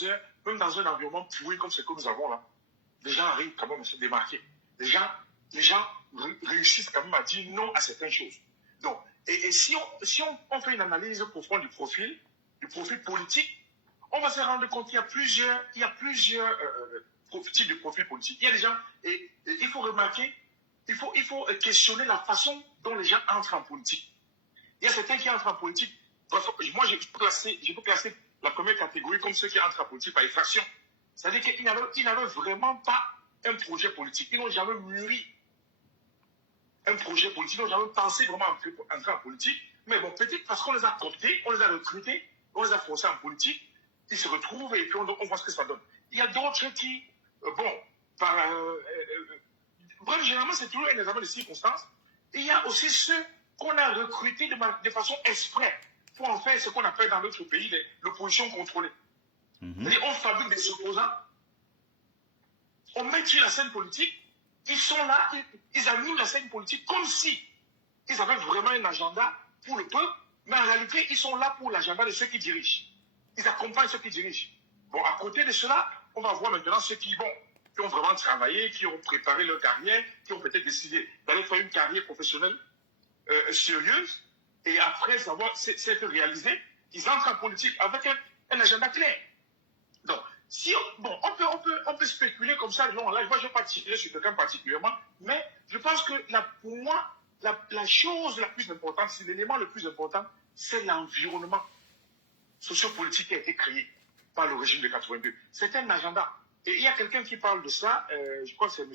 même dans un environnement pourri comme ce que nous avons là, les gens arrivent quand même à se démarquer. Les gens réussissent quand même à dire non à certaines choses. Donc, et si on fait une analyse profonde du profil politique, on va se rendre compte qu'il y a plusieurs types de profils politiques. Il y a des gens, et il faut remarquer, il faut questionner la façon dont les gens entrent en politique. Il y a certains qui entrent en politique. Bref, moi, je peux classer la première catégorie comme ceux qui entrent en politique par effraction. C'est-à-dire qu'ils n'avaient vraiment pas un projet politique. Ils n'ont jamais mûri un projet politique. Ils n'ont jamais pensé vraiment entrer en politique. Mais bon, peut-être parce qu'on les a cooptés, on les a recrutés, on les a forcés en politique, ils se retrouvent et puis on voit ce que ça donne. Il y a d'autres qui, bref, généralement, c'est toujours un examen de circonstances. Et il y a aussi ceux qu'on a recrutés de façon exprès pour en faire ce qu'on appelle dans notre pays l'opposition contrôlée. C'est-à-dire, on fabrique des opposants, on met sur la scène politique, ils sont là, ils animent la scène politique comme si ils avaient vraiment un agenda pour le peuple, mais en réalité, ils sont là pour l'agenda de ceux qui dirigent. Ils accompagnent ceux qui dirigent. Bon, à côté de cela, on va voir maintenant ceux qui ont vraiment travaillé, qui ont préparé leur carrière, qui ont peut-être décidé d'aller faire une carrière professionnelle sérieuse, et après savoir s'être réalisé, ils entrent en politique avec un agenda clair. Donc, on peut spéculer comme ça, non, là, je ne vais pas tirer sur quelqu'un particulièrement, mais je pense que pour moi, la chose la plus importante, c'est l'élément le plus important, c'est l'environnement sociopolitique qui a été créé par le régime de 82. C'est un agenda. Et il y a quelqu'un qui parle de ça, je crois que c'est M.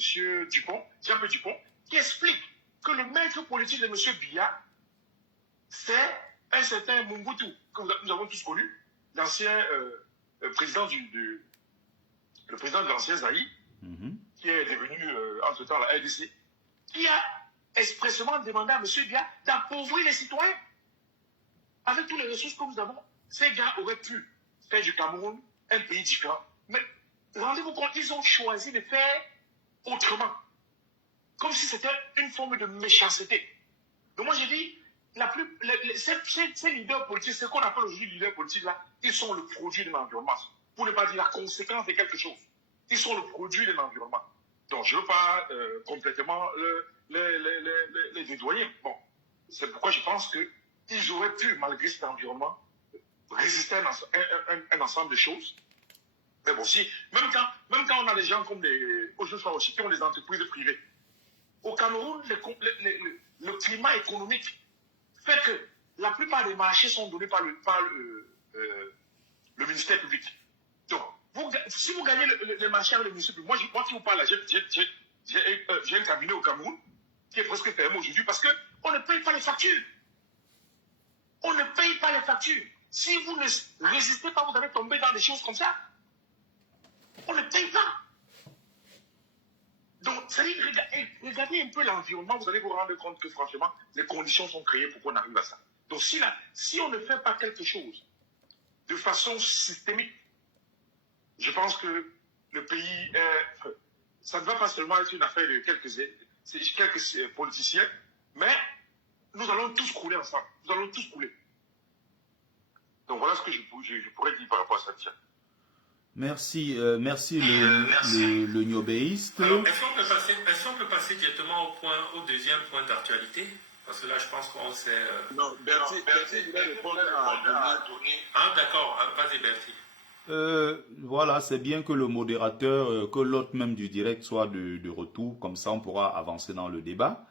Dupont, Jean-Pierre Dupont, qui explique que le maître politique de M. Biya, c'est un certain Mobutu, que nous avons tous connu, l'ancien président le président de l'ancien Zaïre, qui est devenu entre-temps la RDC, qui a expressément demandé à M. Biya d'appauvrir les citoyens. Avec toutes les ressources que nous avons, ces gars auraient pu faire du Cameroun un pays différent. Mais rendez-vous compte, ils ont choisi de faire autrement. Comme si c'était une forme de méchanceté. Donc moi j'ai dit, ces leaders politiques, ce qu'on appelle aujourd'hui leaders politiques là, ils sont le produit de l'environnement. Pour ne pas dire la conséquence de quelque chose. Ils sont le produit de l'environnement. Donc je ne veux pas complètement les dédoyer. Bon, c'est pourquoi je pense qu'ils auraient pu, malgré cet environnement, résister à un ensemble de choses. Mais bon, même quand on a des gens comme aujourd'hui qui ont des entreprises privées, au Cameroun, le climat économique fait que la plupart des marchés sont donnés par le ministère public. Donc, si vous gagnez les marchés avec le ministère public, moi qui vous parle là, j'ai un cabinet au Cameroun qui est presque fermé aujourd'hui parce qu'on ne paye pas les factures. On ne paye pas les factures. Si vous ne résistez pas, vous allez tomber dans des choses comme ça. On ne paye pas. Donc, regardez un peu l'environnement, vous allez vous rendre compte que franchement, les conditions sont créées pour qu'on arrive à ça. Donc, si on ne fait pas quelque chose de façon systémique, je pense que le pays, ça ne va pas seulement être une affaire de quelques politiciens, mais nous allons tous couler ensemble. Nous allons tous couler. Donc, voilà ce que je pourrais dire par rapport à ça, tiens. Merci le Niobéiste. Est-ce qu'on peut passer directement au deuxième point d'actualité? Parce que là, je pense qu'on s'est... Non, Bertie voulait répondre à Tony. Ah, d'accord. Vas-y, Bertie. Voilà, c'est bien que le modérateur, que l'hôte même du direct soit de retour. Comme ça, on pourra avancer dans le débat.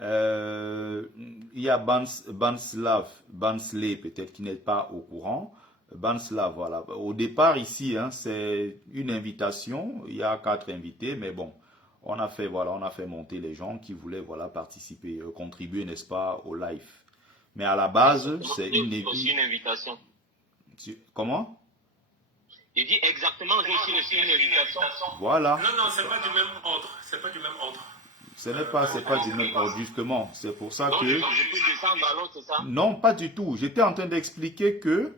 Il y a Banslav, peut-être qui n'est pas au courant. Banslav, voilà. Au départ, ici, c'est une invitation. Il y a 4 invités, mais bon, on a fait monter les gens qui voulaient, participer, contribuer, n'est-ce pas, au live. Mais à la base, c'est une invitation. Comment? Il dit exactement, j'ai aussi une invitation. Voilà. Non, c'est pas du même ordre. C'est pas du même ordre. Ce n'est pas du même ordre, justement. C'est pour ça que... Je peux descendre à l'autre, c'est ça? Non, pas du tout. J'étais en train d'expliquer que,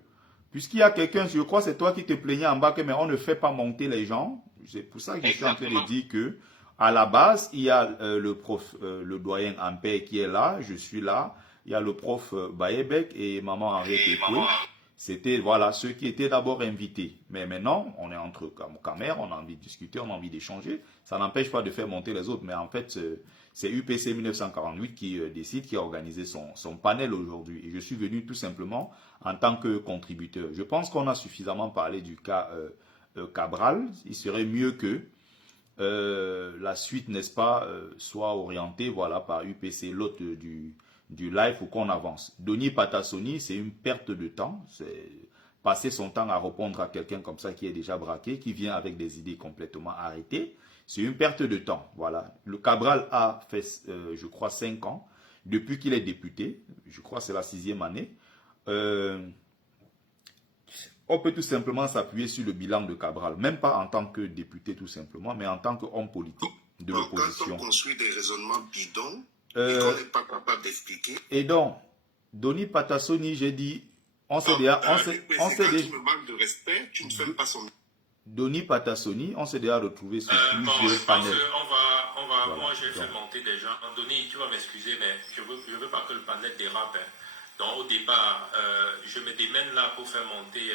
puisqu'il y a quelqu'un, je crois c'est toi qui te plaignais en bas, mais on ne fait pas monter les gens. C'est pour ça que je suis en train de dire que, à la base, il y a le doyen Ampère qui est là, je suis là. Il y a le prof Bayebek et maman Henriette Ekoué. C'était, voilà, ceux qui étaient d'abord invités. Mais maintenant, on est entre caméras, on a envie de discuter, on a envie d'échanger. Ça n'empêche pas de faire monter les autres. Mais en fait, c'est UPC 1948 qui décide, qui a organisé son panel aujourd'hui. Et je suis venu tout simplement en tant que contributeur. Je pense qu'on a suffisamment parlé du cas Cabral. Il serait mieux que la suite, n'est-ce pas, soit orientée, voilà, par UPC, l'autre du live, ou qu'on avance. Doni Patassoni, c'est une perte de temps. C'est passer son temps à répondre à quelqu'un comme ça qui est déjà braqué, qui vient avec des idées complètement arrêtées. C'est une perte de temps. Voilà. Le Cabral a fait, je crois, 5 ans depuis qu'il est député. Je crois que c'est la 6e année. On peut tout simplement s'appuyer sur le bilan de Cabral, même pas en tant que député tout simplement, mais en tant qu'homme politique de l'opposition. Quand on construit des raisonnements bidons, et qu'on n'est pas capable d'expliquer. Et donc, Doni Patassoni, j'ai dit, on s'est déjà... Tu me manques de respect, tu ne fais pas son... Doni Patassoni, on s'est déjà retrouvé sur plusieurs panels. Voilà, moi j'ai fait monter des gens. Doni, tu vas m'excuser, mais je veux pas que le panel dérape. Donc au départ, je me démène là pour faire monter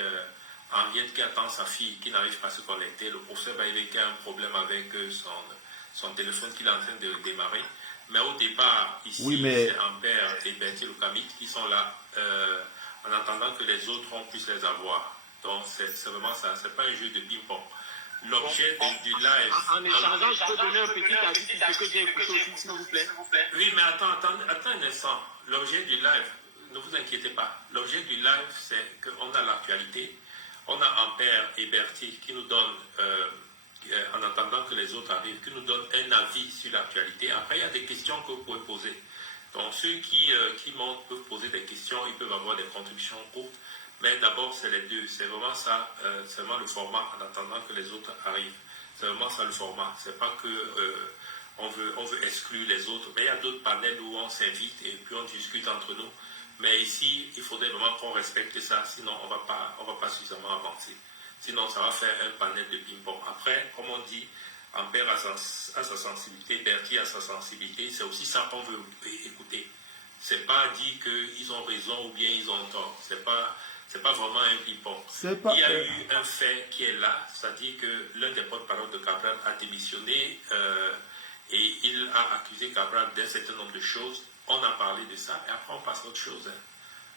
Henriette qui attend sa fille, qui n'arrive pas à se connecter. Le professeur Baïvé qui a un problème avec son téléphone qu'il est en train de démarrer. Mais au départ, ici, oui, mais... c'est Ampère et Berthier Lukamit qui sont là en attendant que les autres on puisse les avoir. Donc c'est vraiment ça, c'est pas un jeu de ping-pong. L'objet du live... En échangeant, je peux donner un petit avis sur ce que j'ai écouté aussi, s'il vous plaît. Oui, mais attends un instant. L'objet du live, ne vous inquiétez pas. L'objet du live, c'est qu'on a l'actualité. On a Ampère et Berthier qui nous donnent... en attendant que les autres arrivent, qui nous donnent un avis sur l'actualité. Après, il y a des questions que vous pouvez poser. Donc, ceux qui montent peuvent poser des questions, ils peuvent avoir des contributions courtes. Mais d'abord, c'est les deux. C'est vraiment ça, c'est vraiment le format en attendant que les autres arrivent. C'est vraiment ça le format. C'est pas que on veut exclure les autres. Mais il y a d'autres panels où on s'invite et puis on discute entre nous. Mais ici, il faudrait vraiment qu'on respecte ça, sinon on va pas suffisamment avancer. Sinon, ça va faire un panel de ping-pong. Après, comme on dit, Ampère a sa sensibilité, Berthier a sa sensibilité. C'est aussi ça qu'on veut écouter. C'est pas dit qu'ils ont raison ou bien ils ont tort. C'est pas vraiment un ping-pong. Il y a eu un fait qui est là, c'est-à-dire que l'un des porte-parole de Cabral a démissionné et il a accusé Cabral d'un certain nombre de choses. On a parlé de ça et après on passe à autre chose.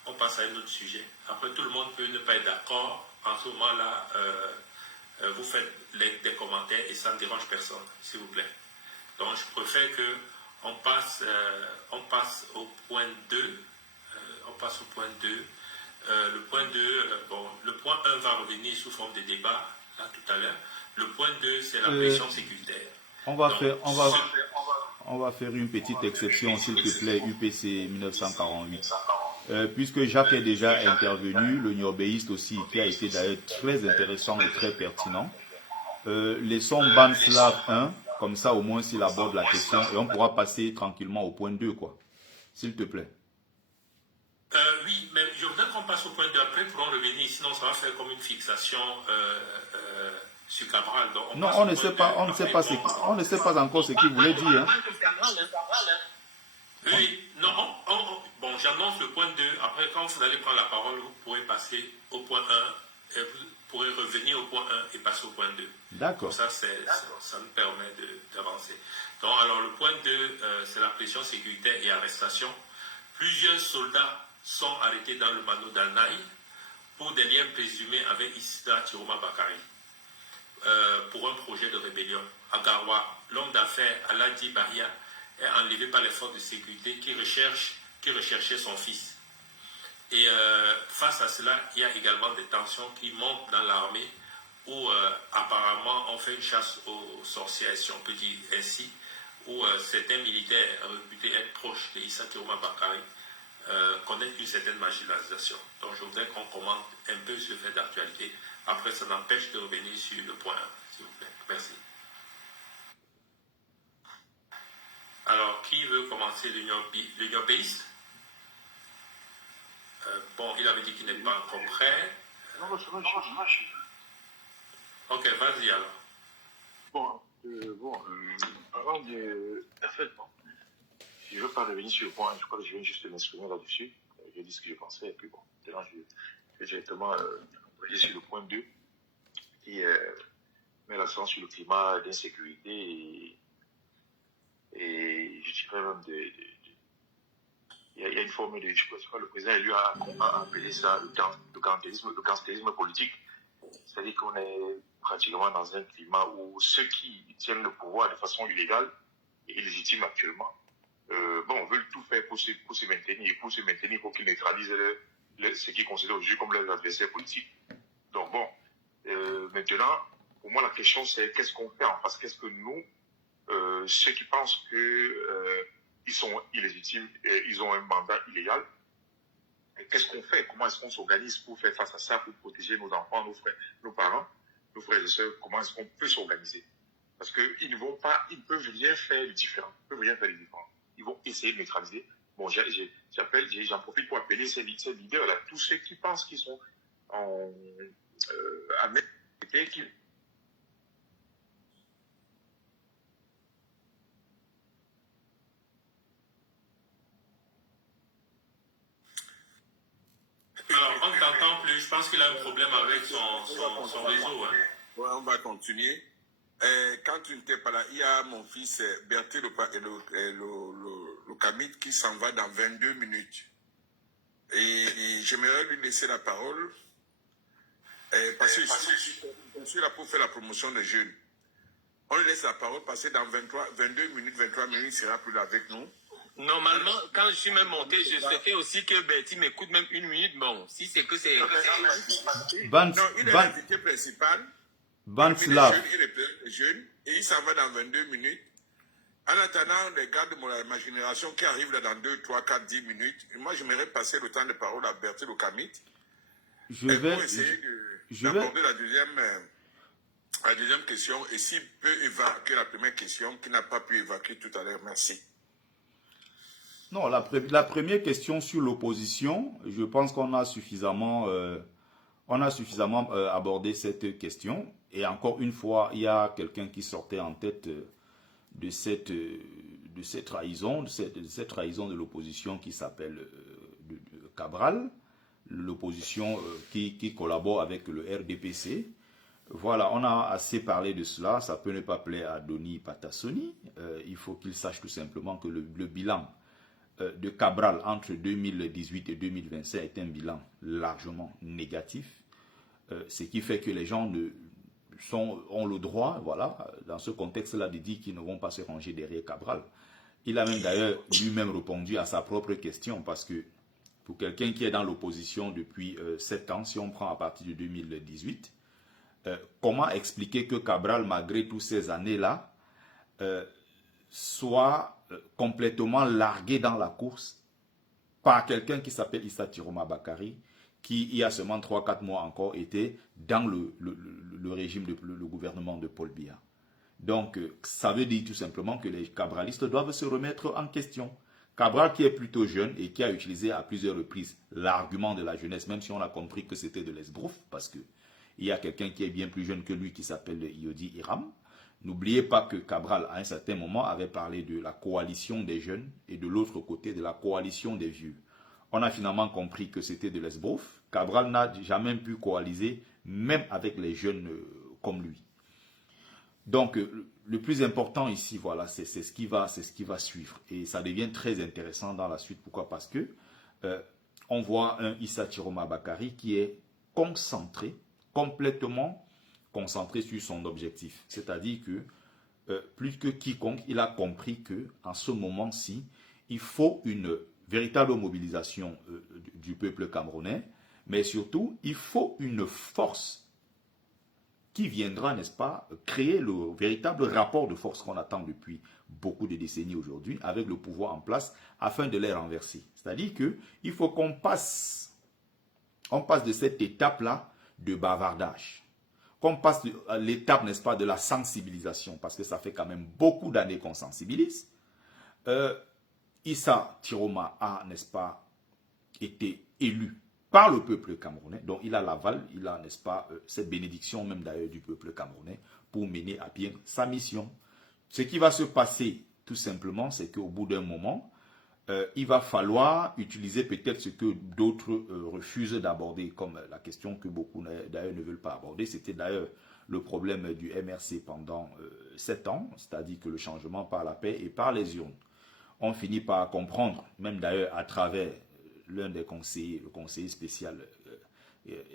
On passe à un autre sujet. Après, tout le monde peut ne pas être d'accord. En ce moment-là, vous faites des commentaires et ça ne dérange personne, s'il vous plaît. Donc, je préfère qu'on passe au point 2. On passe au point 2. Le point 2, le point 1 va revenir sous forme de débat, là, tout à l'heure. Le point 2, c'est la pression sécuritaire. On va faire une petite exception, s'il te plaît, UPC 1948. Puisque Jacques est déjà intervenu, le Niobéiste aussi, qui a été d'ailleurs très intéressant et très pertinent. Laissons Banslav 1, comme ça au moins s'il aborde la question, et on pourra passer tranquillement au point 2, quoi. S'il te plaît. Oui, mais je voudrais qu'on passe au point 2 après pour en revenir, sinon ça va faire comme une fixation sur Cabral. Donc non, on ne sait pas encore ce qu'il voulait dire. Hein. Oui, non, bon, j'annonce le point 2. Après, quand vous allez prendre la parole, vous pourrez passer au point 1 et vous pourrez revenir au point 1 et passer au point 2. D'accord. Comme ça, ça nous permet d'avancer. Donc, alors, le point 2, c'est la pression sécuritaire et arrestation. Plusieurs soldats sont arrêtés dans le Mano d'Anaï pour des liens présumés avec Issa Chiroma Bakari pour un projet de rébellion. À Garoua, l'homme d'affaires Aladi Bahia est enlevé par les forces de sécurité qui recherchaient son fils. Et face à cela, il y a également des tensions qui montent dans l'armée où apparemment on fait une chasse aux sorcières, si on peut dire ainsi, où certains militaires réputés être proches de Issa Chiroma Bakari connaissent une certaine marginalisation. Donc je voudrais qu'on commente un peu ce fait d'actualité. Après, ça n'empêche de revenir sur le point 1, s'il vous plaît. Merci. Alors, qui veut commencer l'Union Béiste? Bon, il avait dit qu'il n'est pas encore prêt. Non, je suis. Ok, vas-y alors. Avant de... En fait, bon, je ne veux pas revenir sur le point, je crois que je viens juste de m'exprimer là-dessus. J'ai dit ce que je pensais, et puis bon, maintenant que directement envoyé sur le point 2, qui met l'accent sur le climat d'insécurité et je dirais même il y a une forme de, je pense que le président lui a appelé ça le gangsterisme politique. C'est-à-dire qu'on est pratiquement dans un climat où ceux qui tiennent le pouvoir de façon illégale et illégitime actuellement, veulent tout faire pour se maintenir. Et pour se maintenir, il faut qu'ils neutralisent ce qu'ils considèrent aujourd'hui comme leurs adversaires politiques. Donc maintenant, pour moi, la question c'est qu'est-ce qu'on fait en face? Qu'est-ce que nous, ceux qui pensent que ils sont illégitimes, ils ont un mandat illégal, qu'est-ce qu'on fait? Comment est-ce qu'on s'organise pour faire face à ça, pour protéger nos enfants, nos frères, nos parents, nos frères et sœurs? Comment est-ce qu'on peut s'organiser? Parce qu'ils ne peuvent rien faire de différent. Ils vont essayer de neutraliser. Bon, j'en profite pour appeler ces leaders-là, tous ceux qui pensent qu'ils sont à mettre qui. Alors, on ne t'entend plus. Je pense qu'il a un problème avec son réseau. Hein. Ouais, on va continuer. Quand tu n'étais pas là, il y a mon fils Berthe Lokamit qui s'en va dans 22 minutes. Et j'aimerais lui laisser la parole. Parce que je suis là pour faire la promotion des jeunes. On lui laisse la parole parce que dans 22 minutes, 23 minutes, il sera plus là avec nous. Normalement, quand je suis même monté, je souhaitais aussi que Betty m'écoute même une minute. Bon, si c'est que c'est... Non, il est l'invité principal. Il est jeune et il s'en va dans 22 minutes. En attendant, les gars de ma génération qui arrivent là dans 2, 3, 4, 10 minutes, moi, j'aimerais passer le temps de parole à Berthe Lokamit. Pour essayer d'aborder la deuxième question et s'il peut évacuer la première question qu'il n'a pas pu évacuer tout à l'heure. Merci. Non, la première question sur l'opposition, je pense qu'on a suffisamment, abordé cette question. Et encore une fois, il y a quelqu'un qui sortait en tête de cette trahison de l'opposition qui s'appelle Cabral, l'opposition qui collabore avec le RDPC. Voilà, on a assez parlé de cela, ça peut ne pas plaire à Doni Patassoni. Il faut qu'il sache tout simplement que le bilan de Cabral entre 2018 et 2025 est un bilan largement négatif, ce qui fait que les gens ont le droit, voilà, dans ce contexte-là, de dire qu'ils ne vont pas se ranger derrière Cabral. Il a même d'ailleurs lui-même répondu à sa propre question, parce que pour quelqu'un qui est dans l'opposition depuis 7 ans, si on prend à partir de 2018, comment expliquer que Cabral, malgré toutes ces années-là, soit complètement largué dans la course par quelqu'un qui s'appelle Issa Tiroma Bakari, qui il y a seulement 3-4 mois encore était dans le régime, le gouvernement de Paul Biya. Donc ça veut dire tout simplement que les cabralistes doivent se remettre en question. Cabral qui est plutôt jeune et qui a utilisé à plusieurs reprises l'argument de la jeunesse, même si on a compris que c'était de l'esbrouf, parce que il y a quelqu'un qui est bien plus jeune que lui qui s'appelle Yodi Iram. N'oubliez pas que Cabral, à un certain moment, avait parlé de la coalition des jeunes et de l'autre côté, de la coalition des vieux. On a finalement compris que c'était de l'esbrouf. Cabral n'a jamais pu coaliser, même avec les jeunes comme lui. Donc, le plus important ici, voilà, c'est ce qui va suivre. Et ça devient très intéressant dans la suite. Pourquoi? Parce que on voit un Issa Tiroma Bakari qui est complètement concentré sur son objectif. C'est-à-dire que, plus que quiconque, il a compris qu'en ce moment-ci, il faut une véritable mobilisation du peuple camerounais, mais surtout, il faut une force qui viendra, n'est-ce pas, créer le véritable rapport de force qu'on attend depuis beaucoup de décennies aujourd'hui, avec le pouvoir en place, afin de les renverser. C'est-à-dire qu'il faut qu'on passe de cette étape-là de bavardage. Qu'on passe à l'étape, n'est-ce pas, de la sensibilisation, parce que ça fait quand même beaucoup d'années qu'on sensibilise. Issa Tiroma a, n'est-ce pas, été élu par le peuple camerounais, donc il a l'aval, il a, n'est-ce pas, cette bénédiction même d'ailleurs du peuple camerounais pour mener à bien sa mission. Ce qui va se passer, tout simplement, c'est qu'au bout d'un moment, il va falloir utiliser peut-être ce que d'autres refusent d'aborder, comme la question que beaucoup d'ailleurs ne veulent pas aborder. C'était d'ailleurs le problème du MRC pendant 7 ans, c'est-à-dire que le changement par la paix et par les urnes. On finit par comprendre, même d'ailleurs à travers l'un des conseillers, le conseiller spécial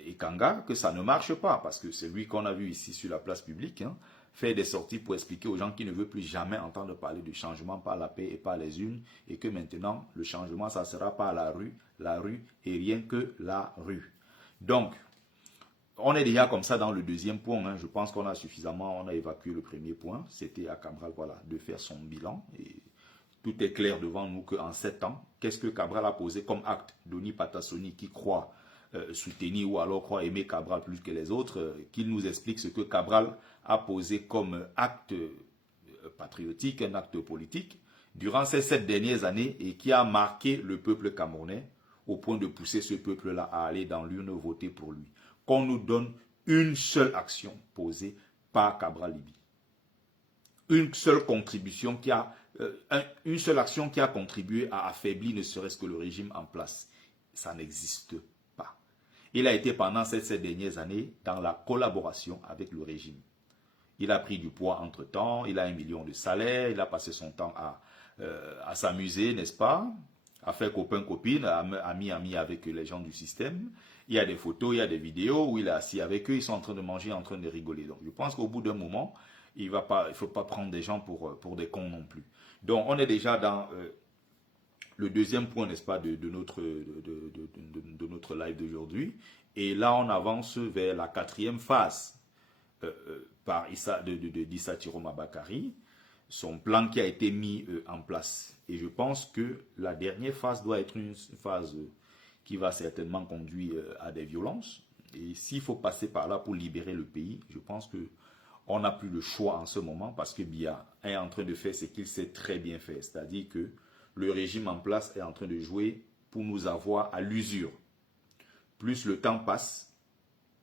Ekanga, que ça ne marche pas, parce que c'est lui qu'on a vu ici sur la place publique, hein, faire des sorties pour expliquer aux gens qui ne veulent plus jamais entendre parler du changement par la paix et par les urnes, et que maintenant, le changement, ça sera par la rue et rien que la rue. Donc, on est déjà comme ça dans le deuxième point, hein. Je pense qu'on a suffisamment, on a évacué le premier point, c'était à Cabral, voilà, de faire son bilan, et tout est clair devant nous qu'en 7 ans, qu'est-ce que Cabral a posé comme acte? Denis Patassoni qui croit soutenir ou alors croit aimer Cabral plus que les autres, qu'il nous explique ce que Cabral a posé comme acte patriotique, un acte politique, durant ces 7 dernières années et qui a marqué le peuple camerounais au point de pousser ce peuple-là à aller dans l'urne voter pour lui. Qu'on nous donne une seule action posée par Cabral Libye. Une seule contribution qui a, une seule action qui a contribué à affaiblir ne serait-ce que le régime en place. Ça n'existe pas. Il a été pendant ces 7 dernières années dans la collaboration avec le régime. Il a pris du poids entre-temps, il a 1 million de salaire, il a passé son temps à s'amuser, n'est-ce pas? À faire copain-copine, ami avec les gens du système. Il y a des photos, il y a des vidéos où il est assis avec eux, ils sont en train de manger, en train de rigoler. Donc je pense qu'au bout d'un moment, il ne faut pas prendre des gens pour des cons non plus. Donc on est déjà dans le deuxième point, n'est-ce pas, de notre live d'aujourd'hui. Et là, on avance vers la 4e phase par d'Issa Chiroma Bakary, son plan qui a été mis en place. Et je pense que la dernière phase doit être une phase qui va certainement conduire à des violences. Et s'il faut passer par là pour libérer le pays, je pense qu'on n'a plus le choix en ce moment parce que Biya est en train de faire ce qu'il sait très bien faire. C'est-à-dire que le régime en place est en train de jouer pour nous avoir à l'usure. Plus le temps passe,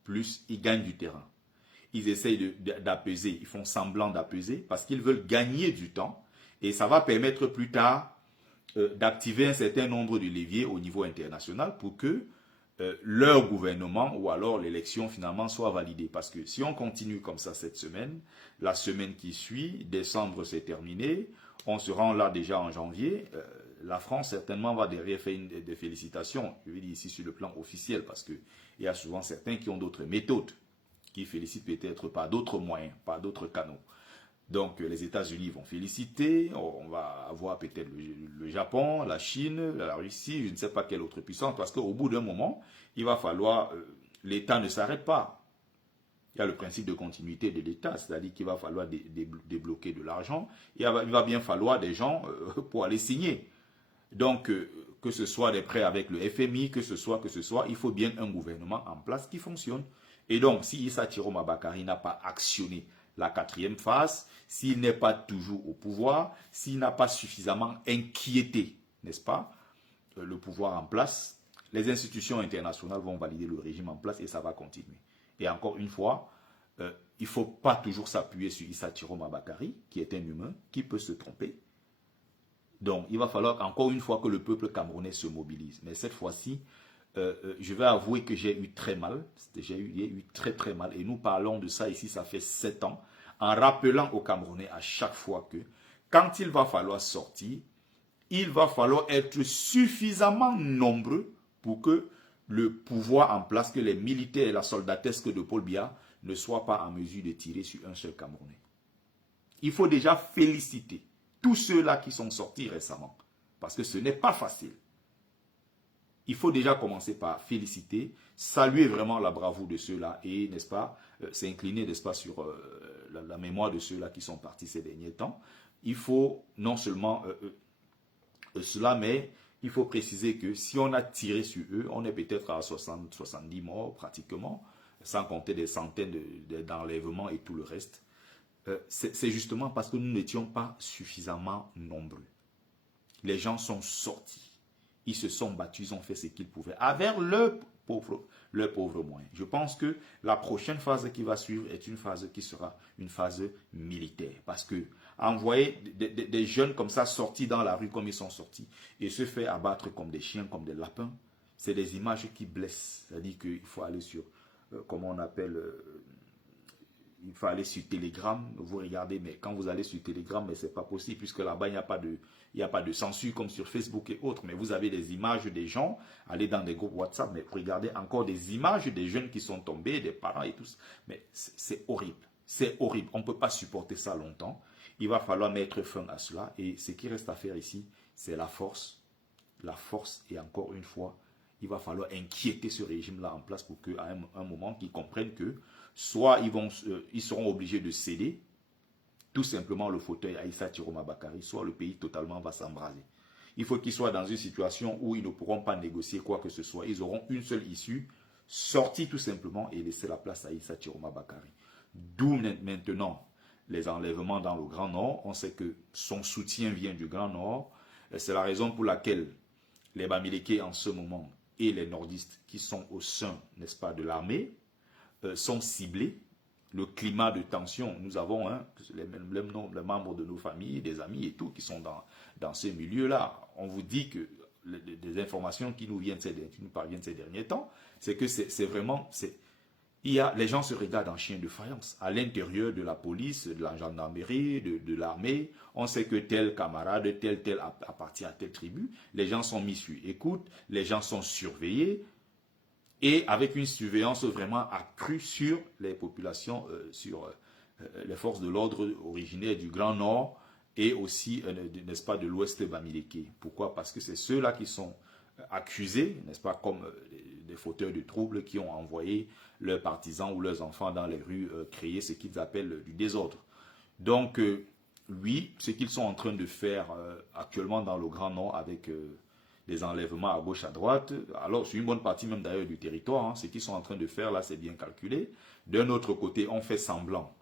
plus ils gagnent du terrain. Ils essayent d'apaiser, ils font semblant d'apaiser parce qu'ils veulent gagner du temps et ça va permettre plus tard d'activer un certain nombre de leviers au niveau international pour que leur gouvernement ou alors l'élection finalement soit validée. Parce que si on continue comme ça cette semaine, la semaine qui suit, décembre c'est terminé, on se rend là déjà en janvier, la France certainement va derrière faire des félicitations, je vais dire ici sur le plan officiel parce qu'il y a souvent certains qui ont d'autres méthodes, qui félicitent peut-être par d'autres moyens, par d'autres canaux. Donc les États-Unis vont féliciter, on va avoir peut-être le Japon, la Chine, la Russie, je ne sais pas quelle autre puissance, parce qu'au bout d'un moment, il va falloir, l'État ne s'arrête pas. Il y a le principe de continuité de l'État, c'est-à-dire qu'il va falloir débloquer de l'argent, et il va bien falloir des gens pour aller signer. Donc, que ce soit des prêts avec le FMI, que ce soit, il faut bien un gouvernement en place qui fonctionne. Et donc, si Issa Chiroma Bakary n'a pas actionné la 4e phase, s'il n'est pas toujours au pouvoir, s'il n'a pas suffisamment inquiété, n'est-ce pas, le pouvoir en place, les institutions internationales vont valider le régime en place et ça va continuer. Et encore une fois, il ne faut pas toujours s'appuyer sur Issa Chiroma Bakary, qui est un humain, qui peut se tromper. Donc, il va falloir encore une fois que le peuple camerounais se mobilise. Mais cette fois-ci, je vais avouer que j'ai eu très mal. J'ai eu très très mal. Et nous parlons de ça ici, ça fait 7 ans. En rappelant aux Camerounais à chaque fois que quand il va falloir sortir, il va falloir être suffisamment nombreux pour que le pouvoir en place, que les militaires et la soldatesque de Paul Biya ne soient pas en mesure de tirer sur un seul Camerounais. Il faut déjà féliciter tous ceux-là qui sont sortis récemment. Parce que ce n'est pas facile. Il faut déjà commencer par féliciter, saluer vraiment la bravoure de ceux-là et, n'est-ce pas, s'incliner, n'est-ce pas, sur la mémoire de ceux-là qui sont partis ces derniers temps. Il faut non seulement cela, mais il faut préciser que si on a tiré sur eux, on est peut-être à 60-70 morts pratiquement, sans compter des centaines d'enlèvements et tout le reste. C'est justement parce que nous n'étions pas suffisamment nombreux. Les gens sont sortis. Ils se sont battus, ils ont fait ce qu'ils pouvaient, avec leurs pauvres moyens. Je pense que la prochaine phase qui va suivre est une phase qui sera une phase militaire. Parce que envoyer des jeunes comme ça sortis dans la rue comme ils sont sortis et se faire abattre comme des chiens, comme des lapins, c'est des images qui blessent. C'est-à-dire qu'il faut aller sur, comment on appelle, il faut aller sur Telegram, vous regardez, mais quand vous allez sur Telegram, mais c'est pas possible, puisque là-bas, il n'y a pas de censure comme sur Facebook et autres, mais vous avez des images des gens, allez dans des groupes WhatsApp, mais regardez encore des images des jeunes qui sont tombés, des parents et tout ça, mais c'est horrible, on ne peut pas supporter ça longtemps, il va falloir mettre fin à cela, et ce qui reste à faire ici, c'est la force, et encore une fois, il va falloir inquiéter ce régime-là en place pour qu'à un moment, qu'ils comprennent que soit ils seront obligés de céder, tout simplement le fauteuil à Issa Chiroma Bakari, soit le pays totalement va s'embraser. Il faut qu'ils soient dans une situation où ils ne pourront pas négocier quoi que ce soit. Ils auront une seule issue, sortir tout simplement et laisser la place à Issa Chiroma Bakari. D'où maintenant les enlèvements dans le Grand Nord. On sait que son soutien vient du Grand Nord. C'est la raison pour laquelle les Bamileke en ce moment et les nordistes qui sont au sein, n'est-ce pas, de l'armée, sont ciblés. Le climat de tension, nous avons les membres de nos familles, des amis et tout qui sont dans ce milieu-là. On vous dit que des informations qui nous parviennent ces derniers temps, c'est que c'est vraiment... les gens se regardent en chien de faïence. À l'intérieur de la police, de la gendarmerie, de l'armée, on sait que tel camarade, tel appartient à telle tribu. Les gens sont mis sur écoute, les gens sont surveillés, et avec une surveillance vraiment accrue sur les populations, sur les forces de l'ordre originaires du Grand Nord et aussi, n'est-ce pas, de l'Ouest Bamileke. Pourquoi? Parce que c'est ceux-là qui sont accusés, n'est-ce pas, comme des fauteurs de troubles qui ont envoyé leurs partisans ou leurs enfants dans les rues créer ce qu'ils appellent du désordre. Donc, oui, ce qu'ils sont en train de faire actuellement dans le Grand Nord avec des enlèvements à gauche, à droite, alors sur une bonne partie même d'ailleurs du territoire, ce qu'ils sont en train de faire là, c'est bien calculé. D'un autre côté, on fait semblant,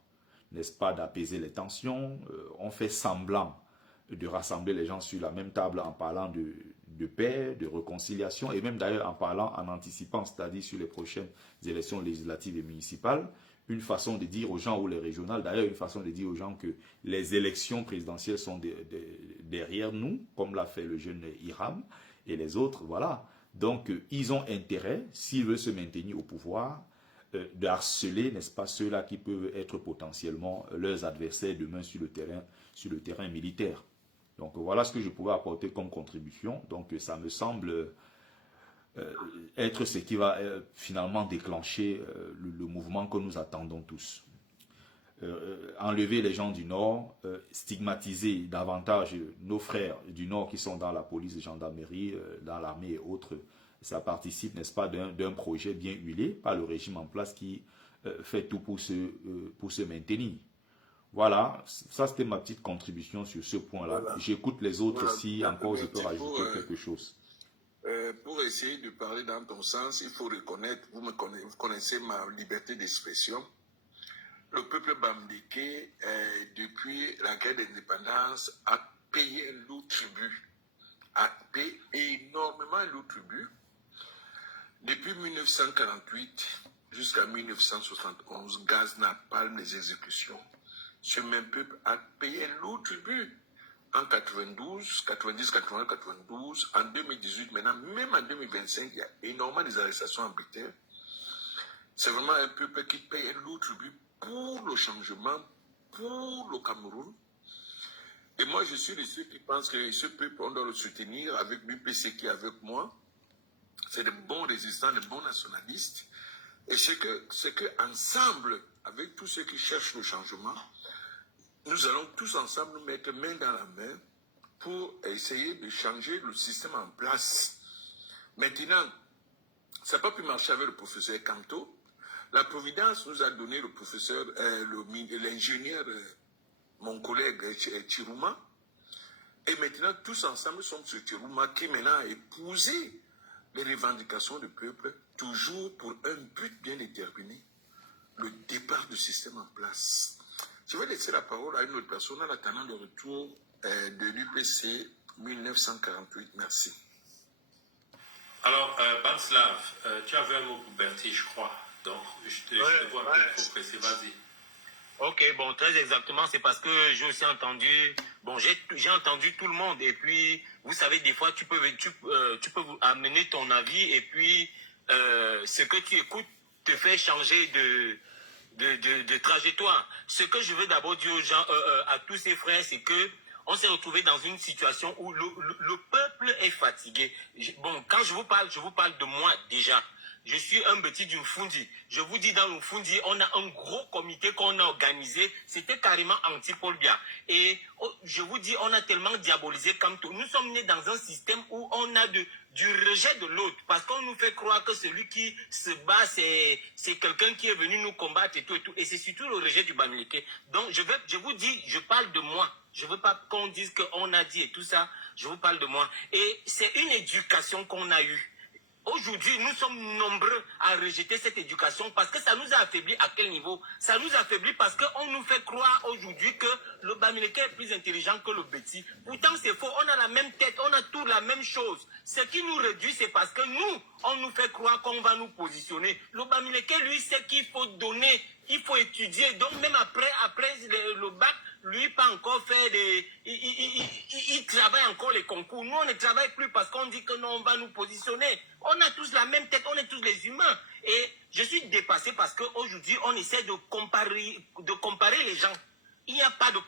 n'est-ce pas, d'apaiser les tensions, on fait semblant de rassembler les gens sur la même table en parlant de paix, de réconciliation, et même d'ailleurs en parlant, en anticipant, c'est-à-dire sur les prochaines élections législatives et municipales, une façon de dire aux gens, ou les régionales, d'ailleurs une façon de dire aux gens que les élections présidentielles sont derrière nous, comme l'a fait le jeune Hiram, et les autres, voilà. Donc, ils ont intérêt, s'ils veulent se maintenir au pouvoir, de harceler, n'est-ce pas, ceux-là qui peuvent être potentiellement leurs adversaires demain sur le terrain militaire. Donc, voilà ce que je pouvais apporter comme contribution. Donc, ça me semble être ce qui va finalement déclencher le mouvement que nous attendons tous. Enlever les gens du Nord, stigmatiser davantage nos frères du Nord qui sont dans la police, gendarmerie, dans l'armée et autres, ça participe, n'est-ce pas, d'un projet bien huilé par le régime en place qui fait tout pour se maintenir. Voilà, ça c'était ma petite contribution sur ce point-là. Voilà. J'écoute les autres si encore je peux rajouter quelque chose. Pour essayer de parler dans ton sens, il faut reconnaître, vous connaissez ma liberté d'expression. Le peuple bamileke, depuis la guerre d'indépendance, a payé un lourd tribut, a payé énormément un lourd tribut. Depuis 1948 jusqu'à 1971, gaz napalm, les exécutions. Ce même peuple a payé un lourd tribut en 92, 90, 91, 92, en 2018, maintenant, même en 2025, il y a énormément d'arrestations arbitraires. C'est vraiment un peuple qui paye un lourd tribut pour le changement, pour le Cameroun. Et moi, je suis de ceux qui pensent que ce peuple, on doit le soutenir avec l'UPC qui est avec moi. C'est de bons résistants, de bons nationalistes. Et c'est que ensemble, avec tous ceux qui cherchent le changement, nous allons tous ensemble nous mettre main dans la main pour essayer de changer le système en place. Maintenant, ça n'a pas pu marcher avec le professeur Kanto. La Providence nous a donné le professeur, l'ingénieur, mon collègue Chiruma. Et maintenant, tous ensemble, nous sommes sur Chiruma qui maintenant a épousé les revendications du peuple, toujours pour un but bien déterminé, le départ du système en place. Je vais laisser la parole à une autre personne en attendant le retour de l'UPC 1948. Merci. Alors, Banslav, tu avais un mot pour Bertie, je crois. Donc, je te vois un peu trop pressé. Vas-y. Ok, bon, très exactement, c'est parce que j'ai aussi entendu, bon, j'ai entendu tout le monde, et puis, vous savez, des fois, tu peux amener ton avis, et puis, ce que tu écoutes te fait changer de trajectoire. Ce que je veux d'abord dire aux gens, à tous ces frères, c'est que on s'est retrouvé dans une situation où le peuple est fatigué. Bon, quand je vous parle de moi déjà. Je suis un petit d'une Fundi. Je vous dis, dans le Fundi, on a un gros comité qu'on a organisé. C'était carrément anti-Paul Biya. Et je vous dis, on a tellement diabolisé comme tout. Nous sommes nés dans un système où on a du rejet de l'autre. Parce qu'on nous fait croire que celui qui se bat, c'est quelqu'un qui est venu nous combattre et tout et tout. Et c'est surtout le rejet du Bamileke. Donc, je vous dis, je parle de moi. Je ne veux pas qu'on dise qu'on a dit et tout ça. Je vous parle de moi. Et c'est une éducation qu'on a eue. Aujourd'hui, nous sommes nombreux à rejeter cette éducation parce que ça nous a affaiblis. À quel niveau? Ça nous a affaiblis parce qu'on nous fait croire aujourd'hui que le Bamileke est plus intelligent que le Betty. Pourtant, c'est faux. On a la même tête, on a tout la même chose. Ce qui nous réduit, c'est parce que nous, on nous fait croire qu'on va nous positionner. Le Bamileke, lui, sait qu'il faut donner, il faut étudier. Donc, même après le bac, lui, pas encore fait des... Il travaille encore les concours. Nous, on ne travaille plus parce qu'on dit que non, on va nous positionner. On a tous la même tête, on est tous les humains. Et je suis dépassé parce qu'aujourd'hui, on essaie de comparer les gens. Il n'y a pas de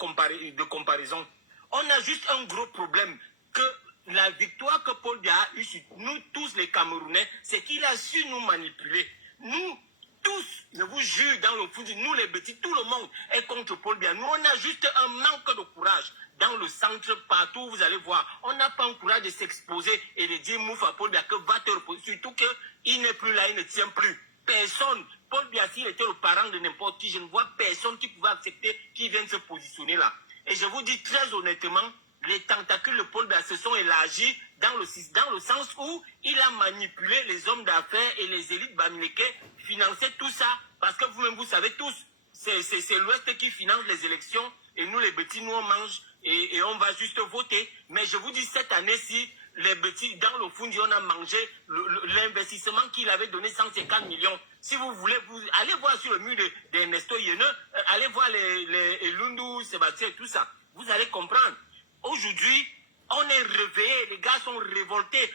comparaison. On a juste un gros problème. Que la victoire que Paul Biya a eue sur nous tous les Camerounais, c'est qu'il a su nous manipuler. Nous, tous, je vous jure, dans le foot, nous les petits, tout le monde est contre Paul Biya. Nous, on a juste un manque de courage. Dans le centre, partout, vous allez voir, on n'a pas un courage de s'exposer et de dire mouf à Paul Biya que va te reposer. Surtout qu'il n'est plus là, il ne tient plus. Personne, Paul Biya, s'il était le parent de n'importe qui, je ne vois personne qui pouvait accepter qu'il vienne se positionner là. Et je vous dis très honnêtement, les tentacules de Paul Biya se sont élargis dans le sens où il a manipulé les hommes d'affaires et les élites Bamileke, financer tout ça, parce que vous-même vous savez tous, c'est l'Ouest qui finance les élections, et nous les petits, nous on mange, et on va juste voter. Mais je vous dis, cette année-ci, les petits, dans le fond, on a mangé l'investissement qu'il avait donné 150 millions. Si vous voulez, vous allez voir sur le mur d'Ernesto Yene, allez voir les Lundu, Sébastien et tout ça. Vous allez comprendre. Aujourd'hui, on est réveillés, les gars sont révoltés.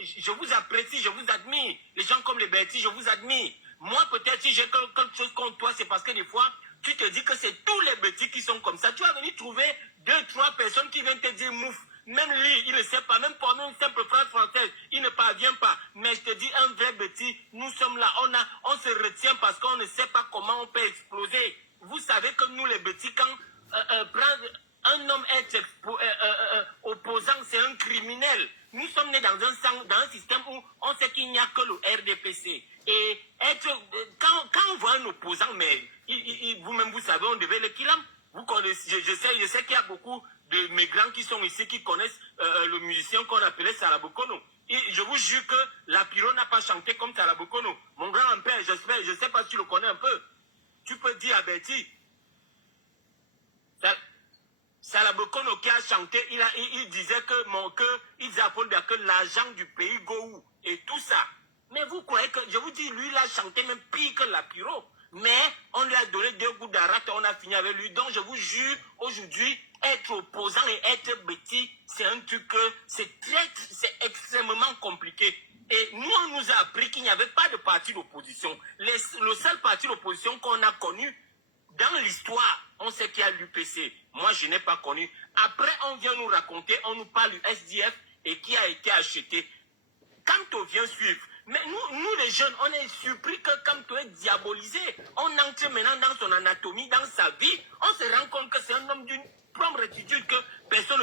Je vous apprécie, je vous admire. Les gens comme les Betty, je vous admire. Moi, peut-être, si j'ai quelque chose contre toi, c'est parce que des fois, tu te dis que c'est tous les Betty qui sont comme ça. Tu vas venir trouver 2, 3 personnes qui viennent te dire mouf. Même lui, il ne sait pas. Même pour une simple phrase française, il ne parvient pas. Mais je te dis, un vrai Betty, nous sommes là. On se retient parce qu'on ne sait pas comment on peut exploser. Vous savez que nous, les Betty, quand un homme est opposant, c'est un criminel. Nous sommes nés dans un système où on sait qu'il n'y a que le RDPC. Et quand on voit un opposant, mais vous-même vous savez, on devait le kilam. Vous connaissez, je sais qu'il y a beaucoup de migrants qui sont ici, qui connaissent le musicien qu'on appelait Sarabokono. Et je vous jure que la Pyro n'a pas chanté comme Sarabokono. Mon grand-père, je ne sais pas si tu le connais un peu. Tu peux dire à Betty, Sarabokono qui a chanté, il disait il disait à Paul Biya que l'argent du pays go où et tout ça. Mais vous croyez que, je vous dis, lui, il a chanté même pire que la Pyro. Mais on lui a donné 2 gouttes d'arat et on a fini avec lui. Donc je vous jure, aujourd'hui, être opposant et être petit, c'est un truc que c'est extrêmement compliqué. Et nous, on nous a appris qu'il n'y avait pas de parti d'opposition. Le seul parti d'opposition qu'on a connu dans l'histoire, on sait qu'il y a l'UPC. Moi, je n'ai pas connu. Après, on vient nous raconter, on nous parle du SDF et qui a été acheté. Quand on vient suivre, mais nous les jeunes, on est surpris que Kamto est diabolisé. On entre maintenant dans son anatomie, dans sa vie. On se rend compte que c'est un homme d'une propre attitude que personne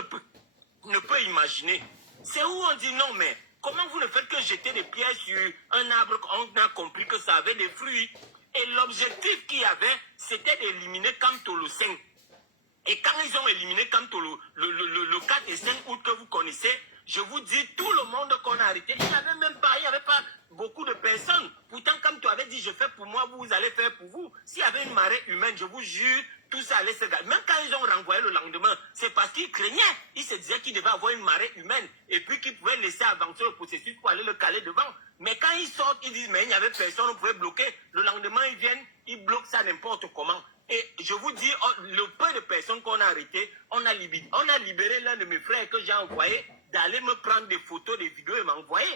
ne peut imaginer. C'est où on dit non, mais comment vous ne faites que jeter des pierres sur un arbre? On a compris que ça avait des fruits. Et l'objectif qu'il y avait, c'était d'éliminer Kamto le 5. Et quand ils ont éliminé Kamto le 4 et 5 août que vous connaissez, je vous dis, tout le monde qu'on a arrêté, il n'y avait pas beaucoup de personnes. Pourtant, comme tu avais dit, je fais pour moi, vous allez faire pour vous. S'il y avait une marée humaine, je vous jure, tout ça allait se gagner. Même quand ils ont renvoyé le lendemain, c'est parce qu'ils craignaient. Ils se disaient qu'il devait avoir une marée humaine et puis qu'ils pouvaient laisser avancer le processus pour aller le caler devant. Mais quand ils sortent, ils disent, mais il n'y avait personne, on pouvait bloquer. Le lendemain, ils viennent, ils bloquent ça n'importe comment. Et je vous dis, le peu de personnes qu'on a arrêtées, on a libéré l'un de mes frères que j'ai envoyé d'aller me prendre des photos, des vidéos et m'envoyer.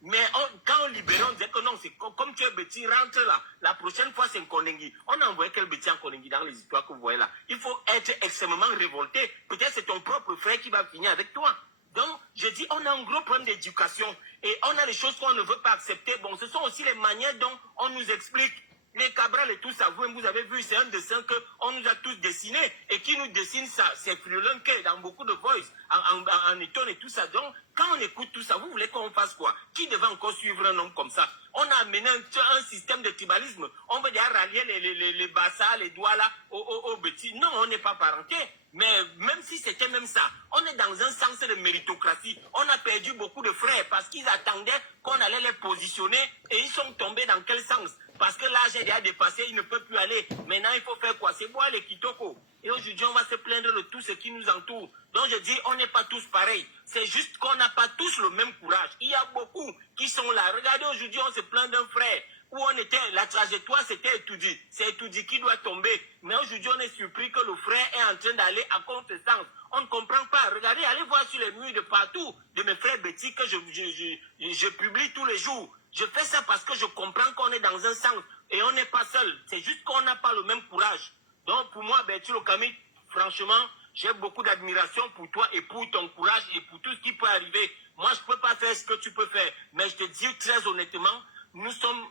Mais quand on libérait, on disait que non, c'est comme tu es Betty, rentre là. La prochaine fois, c'est Nkonengi. On a envoyé quel Betty en Nkonengi dans les histoires que vous voyez là. Il faut être extrêmement révolté. Peut-être c'est ton propre frère qui va finir avec toi. Donc, je dis, on a un gros problème d'éducation. Et on a des choses qu'on ne veut pas accepter. Bon, ce sont aussi les manières dont on nous explique. Les Cabral et tout ça, vous avez vu, c'est un dessin qu'on nous a tous dessiné. Et qui nous dessine ça? C'est Frulunke dans beaucoup de voice, en étonne et tout ça. Donc, quand on écoute tout ça, vous voulez qu'on fasse quoi? Qui devait encore suivre un homme comme ça? On a amené un système de tribalisme. On veut déjà rallier les bassas, les doigts là, aux petits. Non, on n'est pas parenté. Mais même si c'était même ça, on est dans un sens de méritocratie. On a perdu beaucoup de frères parce qu'ils attendaient qu'on allait les positionner et ils sont tombés dans quel sens? Parce que l'âge est déjà dépassé, ils ne peuvent plus aller. Maintenant, il faut faire quoi? C'est boire les kitoko. Et aujourd'hui, on va se plaindre de tout ce qui nous entoure. Donc, je dis, on n'est pas tous pareils. C'est juste qu'on n'a pas tous le même courage. Il y a beaucoup qui sont là. Regardez, aujourd'hui, on se plaint d'un frère. Où on était, la trajectoire, c'était Etoudi. C'est Etoudi qui doit tomber. Mais aujourd'hui, on est surpris que le frère est en train d'aller à contre-sens. On ne comprend pas. Regardez, allez voir sur les murs de partout de mes frères Betty que je publie tous les jours. Je fais ça parce que je comprends qu'on est dans un sens et on n'est pas seul. C'est juste qu'on n'a pas le même courage. Donc pour moi, Betty Lokami, franchement, j'ai beaucoup d'admiration pour toi et pour ton courage et pour tout ce qui peut arriver. Moi, je ne peux pas faire ce que tu peux faire. Mais je te dis très honnêtement, nous sommes,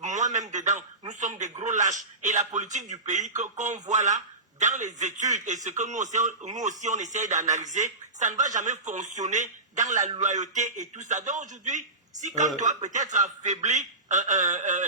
moi-même dedans, nous sommes des gros lâches. Et la politique du pays qu'on voit là, dans les études et ce que nous aussi on essaie d'analyser, ça ne va jamais fonctionner dans la loyauté et tout ça. Donc aujourd'hui, si comme toi peut-être affaibli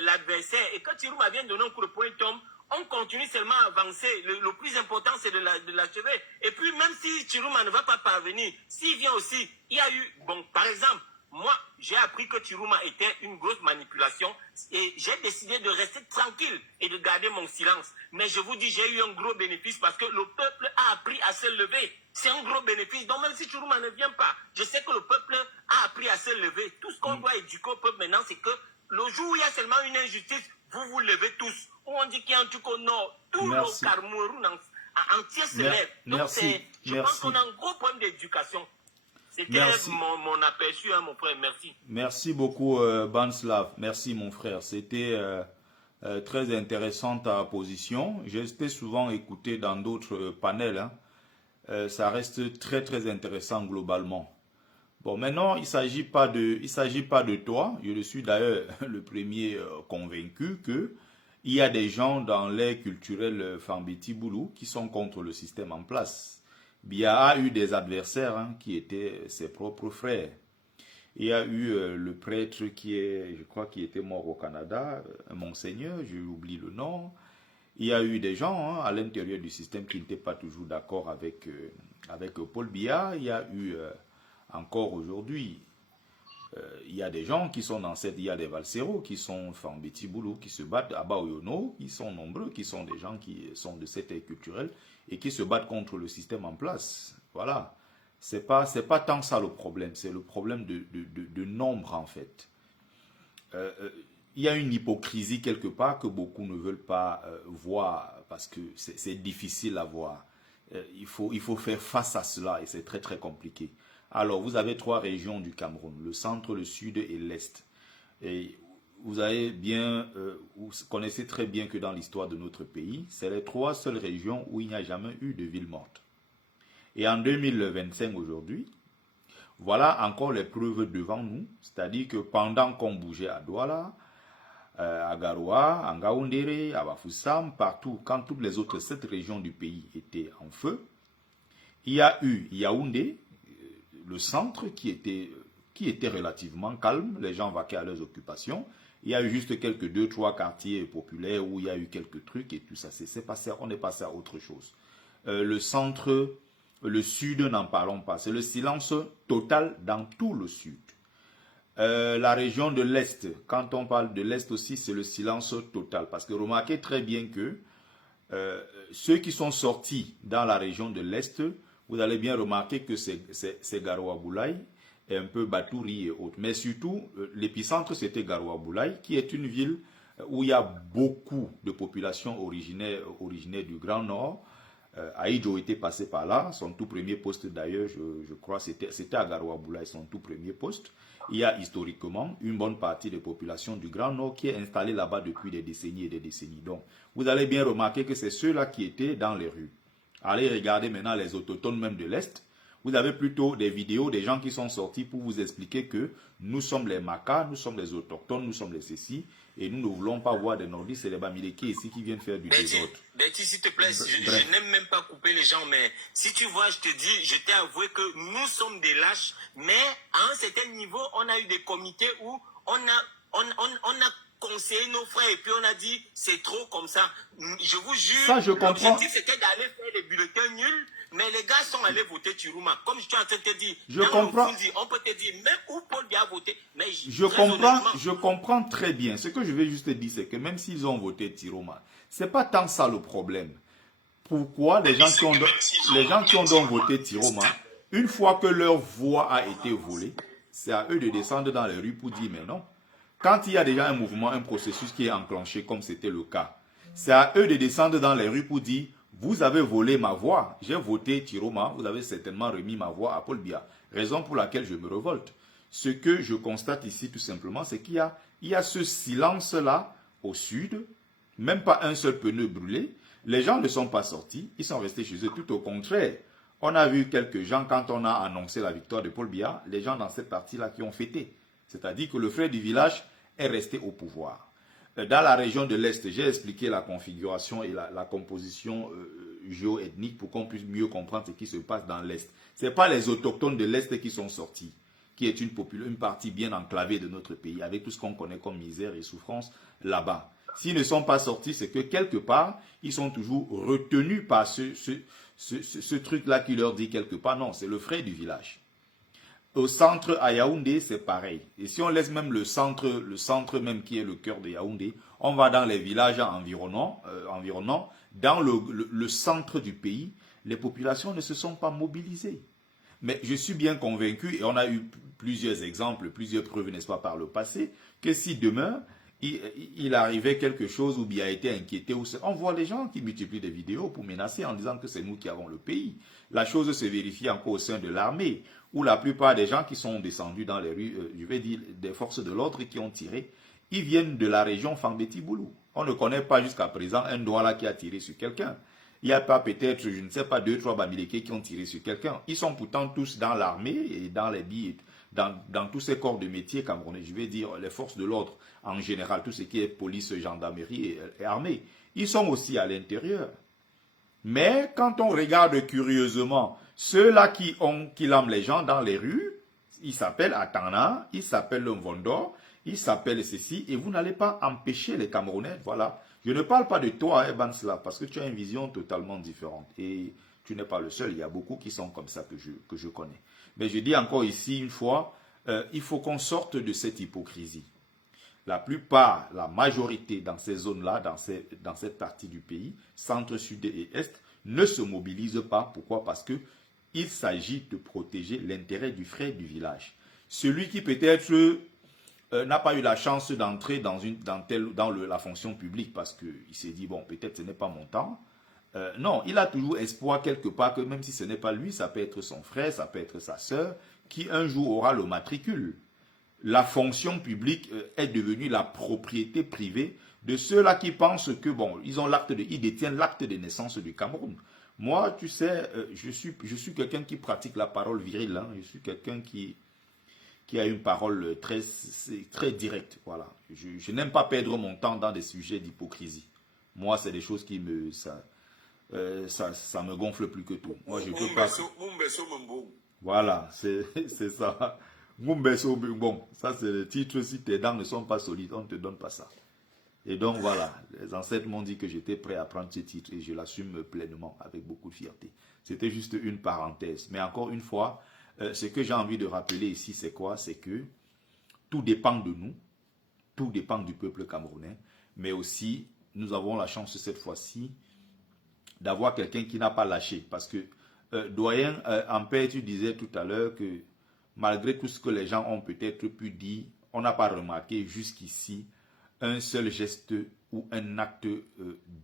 l'adversaire et quand Chirouma vient donner un coup de poing tombe, on continue seulement à avancer. Le plus important c'est de l'achever. Et puis même si Chirouma ne va pas parvenir, s'il vient aussi, il y a eu, bon par exemple, moi, j'ai appris que Chirouma était une grosse manipulation et j'ai décidé de rester tranquille et de garder mon silence. Mais je vous dis, j'ai eu un gros bénéfice parce que le peuple a appris à se lever. C'est un gros bénéfice. Donc même si Chirouma ne vient pas, je sais que le peuple a appris à se lever. Tout ce qu'on doit éduquer au peuple maintenant, c'est que le jour où il y a seulement une injustice, vous vous levez tous. Où on dit qu'il y a un truc au nord, tout le Cameroun entier se lève. Donc je pense qu'on a un gros problème d'éducation. C'était mon aperçu, hein, mon frère. Merci. Merci beaucoup, Banslav. Merci, mon frère. C'était très intéressant ta position. J'ai souvent écouté dans d'autres panels. Hein. Ça reste très, très intéressant globalement. Bon, maintenant, il ne s'agit pas de toi. Je suis d'ailleurs le premier convaincu qu'il y a des gens dans l'ère culturelle Fambeti Boulou qui sont contre le système en place. Bia a eu des adversaires hein, qui étaient ses propres frères. Il y a eu le prêtre je crois, qui était mort au Canada, Monseigneur, j'ai oublié le nom. Il y a eu des gens hein, à l'intérieur du système qui n'étaient pas toujours d'accord avec Paul Biya. Il y a eu encore aujourd'hui, il y a des gens qui sont dans il y a des Valsero qui sont Fambeti Boulou, qui se battent à Baoyono, qui sont nombreux, qui sont des gens qui sont de cette ère culturelle et qui se battent contre le système en place. Voilà. C'est pas tant ça le problème, c'est le problème de nombre en fait. Il y a une hypocrisie quelque part que beaucoup ne veulent pas voir parce que c'est difficile à voir. Il faut faire face à cela et c'est très très compliqué. Alors vous avez 3 régions du Cameroun, le centre, le sud et l'est. Et vous connaissez très bien que dans l'histoire de notre pays, c'est les 3 seules régions où il n'y a jamais eu de ville morte. Et en 2025 aujourd'hui, voilà encore les preuves devant nous, c'est-à-dire que pendant qu'on bougeait à Douala, à Garoua, à Ngaoundéré, à Bafoussam, partout, quand toutes les autres 7 régions du pays étaient en feu, il y a eu Yaoundé, le centre qui était relativement calme, les gens vaquaient à leurs occupations. Il y a eu juste quelques 2-3 quartiers populaires où il y a eu quelques trucs et tout ça. On est passé à autre chose. Le centre, le sud, n'en parlons pas. C'est le silence total dans tout le sud. La région de l'Est, quand on parle de l'Est aussi, c'est le silence total. Parce que remarquez très bien que ceux qui sont sortis dans la région de l'Est, vous allez bien remarquer que c'est Garoua Boulaye et un peu Batouri et autres. Mais surtout, l'épicentre, c'était Garoua Boulaye, qui est une ville où il y a beaucoup de populations originaires du Grand Nord. Aïdjo était passé par là, son tout premier poste d'ailleurs, je crois, c'était à Garouaboula, son tout premier poste. Il y a historiquement une bonne partie des populations du Grand Nord qui est installée là-bas depuis des décennies et des décennies. Donc, vous allez bien remarquer que c'est ceux-là qui étaient dans les rues. Allez regarder maintenant les autochtones même de l'Est. Vous avez plutôt des vidéos des gens qui sont sortis pour vous expliquer que nous sommes les Makas, nous sommes les autochtones, nous sommes les cécis, et nous ne voulons pas voir des nordistes et des Bamileke ici qui viennent faire du désordre. Betty, s'il te plaît, je n'aime même pas couper les gens, mais si tu vois, je te dis, je t'ai avoué que nous sommes des lâches, mais à un certain niveau, on a eu des comités où on a conseillé nos frères et puis on a dit, c'est trop comme ça. Je vous jure, ça, je comprends. L'objectif c'était d'aller faire les bulletins nuls, mais les gars sont allés voter Tirouma. Comme je suis en train de te dire, je comprends. On peut te dire même où Paul Biya a voté, mais je comprends très bien. Ce que je vais juste te dire, c'est que même s'ils ont voté Tirouma, c'est pas tant ça le problème. Pourquoi les gens qui ont donc voté Tirouma, une fois que leur voix a été volée, c'est à eux de descendre dans les rues pour dire mais non. Quand il y a déjà un mouvement, un processus qui est enclenché, comme c'était le cas, c'est à eux de descendre dans les rues pour dire vous avez volé ma voix, j'ai voté Tirouma, vous avez certainement remis ma voix à Paul Biya. Raison pour laquelle je me révolte. Ce que je constate ici tout simplement, c'est qu'il y a ce silence-là au sud, même pas un seul pneu brûlé. Les gens ne sont pas sortis, ils sont restés chez eux, tout au contraire. On a vu quelques gens, quand on a annoncé la victoire de Paul Biya, les gens dans cette partie-là qui ont fêté. C'est-à-dire que le frère du village est resté au pouvoir. Dans la région de l'Est, j'ai expliqué la configuration et la composition géo-ethnique pour qu'on puisse mieux comprendre ce qui se passe dans l'Est. Ce n'est pas les autochtones de l'Est qui sont sortis, qui est une partie bien enclavée de notre pays, avec tout ce qu'on connaît comme misère et souffrance là-bas. S'ils ne sont pas sortis, c'est que quelque part, ils sont toujours retenus par ce truc-là qui leur dit quelque part, non, c'est le frère du village. Au centre à Yaoundé, c'est pareil. Et si on laisse même le centre même qui est le cœur de Yaoundé, on va dans les villages environnants, dans le centre du pays, les populations ne se sont pas mobilisées. Mais je suis bien convaincu, et on a eu plusieurs exemples, plusieurs preuves, n'est-ce pas, par le passé, que si demain, il arrivait quelque chose ou bien a été inquiété, on voit les gens qui multiplient des vidéos pour menacer en disant que c'est nous qui avons le pays. La chose se vérifie encore au sein de l'armée, où la plupart des gens qui sont descendus dans les rues, je vais dire des forces de l'ordre qui ont tiré, ils viennent de la région Fambeti-Boulou. On ne connaît pas jusqu'à présent un Douala qui a tiré sur quelqu'un. Il n'y a pas peut-être, je ne sais pas, 2-3 Bamileke qui ont tiré sur quelqu'un. Ils sont pourtant tous dans l'armée et dans les billes, dans tous ces corps de métier camerounais, je vais dire les forces de l'ordre en général, tout ce qui est police, gendarmerie et armée. Ils sont aussi à l'intérieur. Mais quand on regarde curieusement, ceux-là qui lament les gens dans les rues, ils s'appellent Atana, ils s'appellent Mvondo, ils s'appellent ceci, et vous n'allez pas empêcher les Camerounais, voilà. Je ne parle pas de toi, Bansla, parce que tu as une vision totalement différente. Et tu n'es pas le seul, il y a beaucoup qui sont comme ça que je connais. Mais je dis encore ici une fois, il faut qu'on sorte de cette hypocrisie. La plupart, la majorité dans ces zones-là, dans cette partie du pays, centre, sud et est, ne se mobilisent pas. Pourquoi? Parce qu'il s'agit de protéger l'intérêt du frère du village. Celui qui peut-être n'a pas eu la chance d'entrer dans la fonction publique parce qu'il s'est dit, bon, peut-être ce n'est pas mon temps. Non, il a toujours espoir quelque part que même si ce n'est pas lui, ça peut être son frère, ça peut être sa sœur, qui un jour aura le matricule. La fonction publique est devenue la propriété privée de ceux-là qui pensent que, bon, ils détiennent l'acte de naissance du Cameroun. Moi, tu sais, je suis quelqu'un qui pratique la parole virile, hein. Je suis quelqu'un qui a une parole très, très directe, voilà. Je n'aime pas perdre mon temps dans des sujets d'hypocrisie. Moi, c'est des choses qui ça me gonfle plus que tout. Moi, je peux pas. Voilà, c'est ça. Bon, ça c'est le titre, si tes dents ne sont pas solides, on ne te donne pas ça. Et donc voilà, les ancêtres m'ont dit que j'étais prêt à prendre ce titre et je l'assume pleinement, avec beaucoup de fierté. C'était juste une parenthèse. Mais encore une fois, ce que j'ai envie de rappeler ici, c'est quoi? C'est que tout dépend de nous, tout dépend du peuple camerounais, mais aussi, nous avons la chance cette fois-ci d'avoir quelqu'un qui n'a pas lâché. Parce que, doyen Ampère, tu disais tout à l'heure que malgré tout ce que les gens ont peut-être pu dire, on n'a pas remarqué jusqu'ici un seul geste ou un acte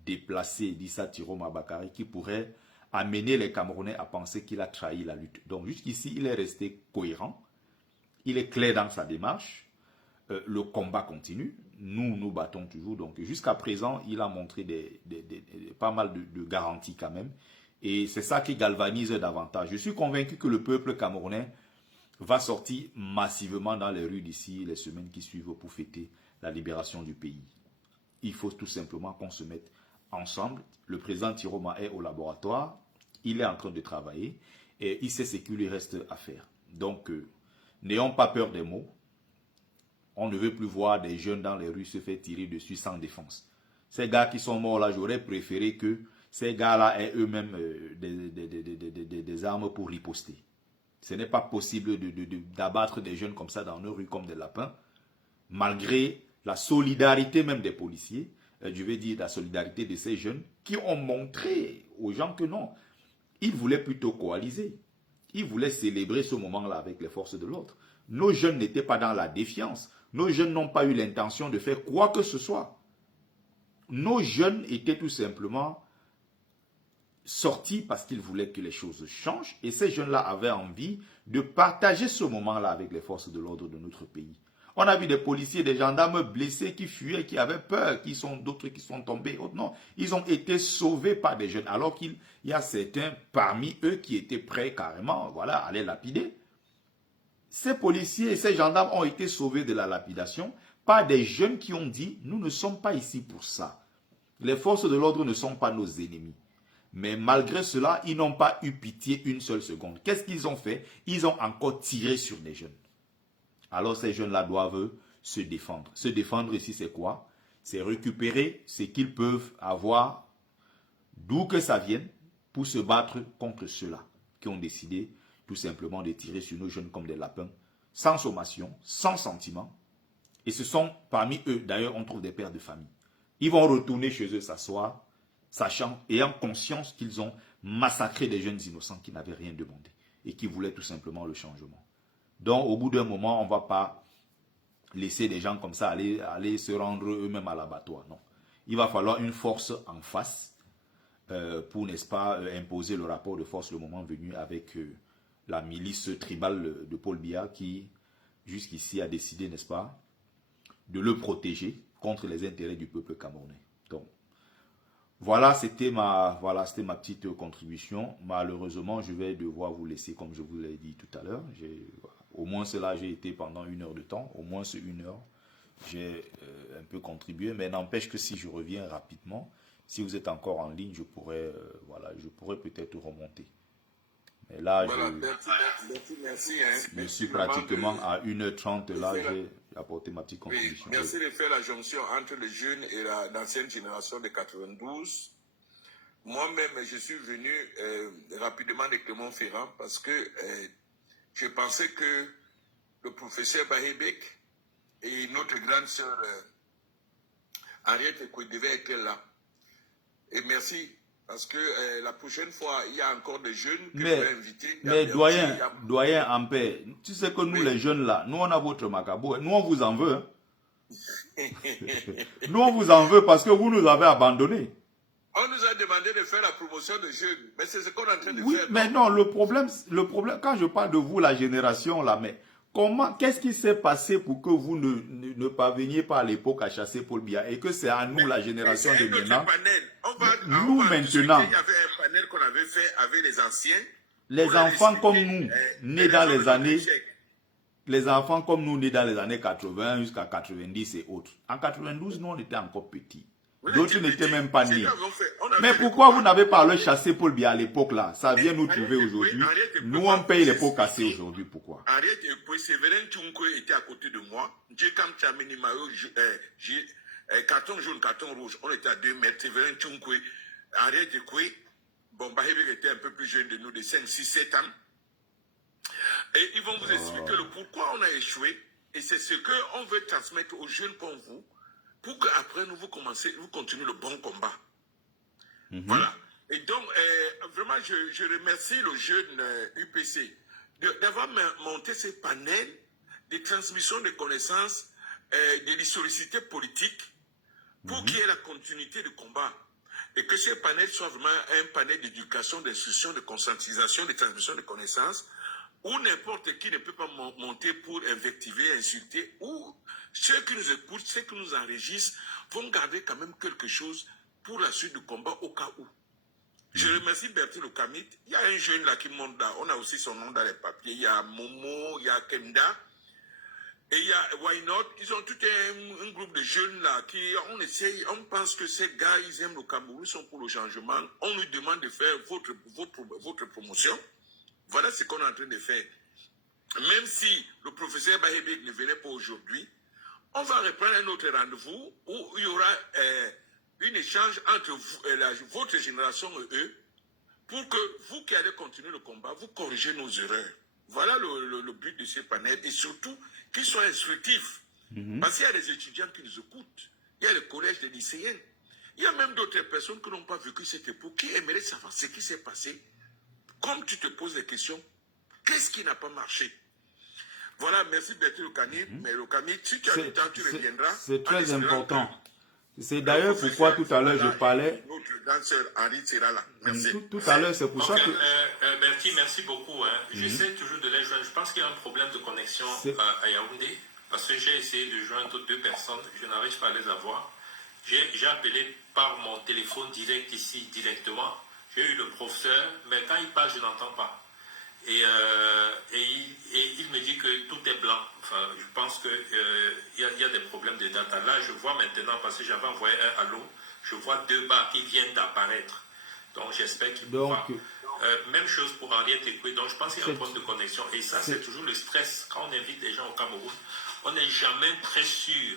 déplacé d'Issa Tiroma Bakari qui pourrait amener les Camerounais à penser qu'il a trahi la lutte. Donc jusqu'ici, il est resté cohérent, il est clair dans sa démarche, le combat continue, nous nous battons toujours. Donc jusqu'à présent, il a montré pas mal de garanties quand même. Et c'est ça qui galvanise davantage. Je suis convaincu que le peuple camerounais va sortir massivement dans les rues d'ici les semaines qui suivent pour fêter la libération du pays. Il faut tout simplement qu'on se mette ensemble. Le président Tiroma est au laboratoire, il est en train de travailler et il sait ce qu'il lui reste à faire. Donc, n'ayons pas peur des mots. On ne veut plus voir des jeunes dans les rues se faire tirer dessus sans défense. Ces gars qui sont morts là, j'aurais préféré que ces gars-là aient eux-mêmes des armes pour riposter. Ce n'est pas possible d'abattre des jeunes comme ça dans nos rues comme des lapins, malgré la solidarité même des policiers, je vais dire la solidarité de ces jeunes qui ont montré aux gens que non, ils voulaient plutôt coaliser. Ils voulaient célébrer ce moment-là avec les forces de l'ordre. Nos jeunes n'étaient pas dans la défiance. Nos jeunes n'ont pas eu l'intention de faire quoi que ce soit. Nos jeunes étaient tout simplement sortis parce qu'ils voulaient que les choses changent. Et ces jeunes-là avaient envie de partager ce moment-là avec les forces de l'ordre de notre pays. On a vu des policiers, des gendarmes blessés qui fuyaient, qui avaient peur, d'autres qui sont tombés. Non, ils ont été sauvés par des jeunes. Alors qu'il y a certains parmi eux qui étaient prêts carrément, voilà, à les lapider. Ces policiers et ces gendarmes ont été sauvés de la lapidation par des jeunes qui ont dit « Nous ne sommes pas ici pour ça. Les forces de l'ordre ne sont pas nos ennemis. » Mais malgré cela, ils n'ont pas eu pitié une seule seconde. Qu'est-ce qu'ils ont fait? Ils ont encore tiré sur des jeunes. Alors ces jeunes-là doivent se défendre. Se défendre ici, c'est quoi? C'est récupérer ce qu'ils peuvent avoir, d'où que ça vienne, pour se battre contre ceux-là qui ont décidé tout simplement de tirer sur nos jeunes comme des lapins, sans sommation, sans sentiment. Et ce sont parmi eux, d'ailleurs, on trouve des pères de famille. Ils vont retourner chez eux s'asseoir, sachant, ayant conscience qu'ils ont massacré des jeunes innocents qui n'avaient rien demandé et qui voulaient tout simplement le changement. Donc, au bout d'un moment, on ne va pas laisser des gens comme ça aller se rendre eux-mêmes à l'abattoir. Non. Il va falloir une force en face pour, n'est-ce pas, imposer le rapport de force le moment venu avec la milice tribale de Paul Biya qui, jusqu'ici, a décidé, n'est-ce pas, de le protéger contre les intérêts du peuple camerounais. Donc, voilà, c'était ma petite contribution. Malheureusement, je vais devoir vous laisser, comme je vous l'ai dit tout à l'heure. Au moins, cela, j'ai été pendant 1 heure de temps. Au moins, c'est 1 heure. J'ai un peu contribué. Mais n'empêche que si je reviens rapidement, si vous êtes encore en ligne, je pourrais peut-être remonter. Mais là, voilà, merci, hein. Je suis pratiquement à 1h30. Là, j'ai apporté ma petite contribution. Oui, merci de faire la jonction entre les jeunes et l'ancienne génération de 92. Moi-même, je suis venu rapidement de Clermont-Ferrand parce que je pensais que le professeur Bahebek et notre grande sœur Henriette Ekwe devaient être là. Et merci, parce que la prochaine fois, il y a encore des jeunes que je vais inviter. Mais doyen en paix, tu sais que nous les jeunes là, nous on a votre macabo, nous on vous en veut. Hein. Nous on vous en veut parce que vous nous avez abandonnés. On nous a demandé de faire la promotion de jeunes, mais c'est ce qu'on est en train de oui, faire. Mais non, le problème, quand je parle de vous, la génération là, mais qu'est-ce qui s'est passé pour que vous ne parveniez pas à l'époque à chasser Paul Biya et que c'est à nous, la génération de maintenant, nous maintenant, il y avait un panel qu'on avait fait avec les anciens. Les enfants comme nous, nés dans les années... Les enfants comme nous, nés dans les années 80 jusqu'à 90 et autres. En 92, nous, on était encore petits. D'autres n'étaient même pas nés. Mais pourquoi vous n'avez pas le chassé Paul Biya à l'époque là? Ça vient nous trouver aujourd'hui. Nous, on paye les pots cassés aujourd'hui. Pourquoi? Henriette Ekwe, Séverin Tchunko était à côté de moi. Djekam Tchamini Mayo, carton jaune, carton rouge. On était à 2 mètres. Séverin Tchunko, Henriette Ekwe, bon, Bahébek était un peu plus jeune de nous, de 5, 6, 7 ans. Et ils vont vous expliquer le pourquoi on a échoué. Et c'est ce qu'on veut transmettre aux jeunes comme vous, pour qu'après nous, vous continuez le bon combat. Voilà. Et donc, vraiment, je remercie le jeune UPC d'avoir monté ces panels de transmission de connaissances de l'historicité politique pour qu'il y ait la continuité du combat. Et que ce panel soit vraiment un panel d'éducation, d'instruction, de conscientisation, de transmission de connaissances, où n'importe qui ne peut pas monter pour invectiver, insulter, où ceux qui nous écoutent, ceux qui nous enregistrent, vont garder quand même quelque chose pour la suite du combat au cas où. Je remercie Bertie Lokamit. Il y a un jeune là qui monte là, on a aussi son nom dans les papiers, il y a Momo, il y a Kenda, et il y a Why Not. Ils ont tout un groupe de jeunes là qui, on essaye, on pense que ces gars, ils aiment le Cameroun, ils sont pour le changement. On nous demande de faire votre promotion. Voilà ce qu'on est en train de faire. Même si le professeur Bahebek ne venait pas aujourd'hui, on va reprendre un autre rendez-vous où il y aura un échange entre vous, votre génération et eux, pour que vous qui allez continuer le combat, vous corrigez nos erreurs. Voilà le but de ce panel, et surtout qu'ils soient instructifs. Parce qu'il y a des étudiants qui nous écoutent, il y a le collège des lycéens, il y a même d'autres personnes qui n'ont pas vécu cette époque, qui aimeraient savoir ce qui s'est passé. Comme tu te poses des questions, qu'est-ce qui n'a pas marché? Voilà, merci Bertie Lokamit. Mais Lokamit, si tu as du temps, tu reviendras. C'est très important. C'est d'ailleurs pourquoi tout à l'heure je parlais. Notre danseur Henri sera là. Merci. Tout à l'heure, c'est pour ça que. Bertie, merci beaucoup. Hein. J'essaie toujours de les joindre. Je pense qu'il y a un problème de connexion à Yaoundé. Parce que j'ai essayé de joindre 2 personnes. Je n'arrive pas à les avoir. J'ai appelé par mon téléphone direct ici, directement. J'ai eu le professeur, mais quand il parle, je n'entends pas. Et il me dit que tout est blanc. Enfin, je pense qu'il y a des problèmes de data. Là, je vois maintenant, parce que j'avais envoyé un allô, je vois 2 barres qui viennent d'apparaître. Donc, j'espère qu'il pourra. Même chose pour Henriette Ekwe. Donc, je pense qu'il y a un problème de connexion. Et ça, c'est toujours le stress. Quand on invite des gens au Cameroun, on n'est jamais très sûr.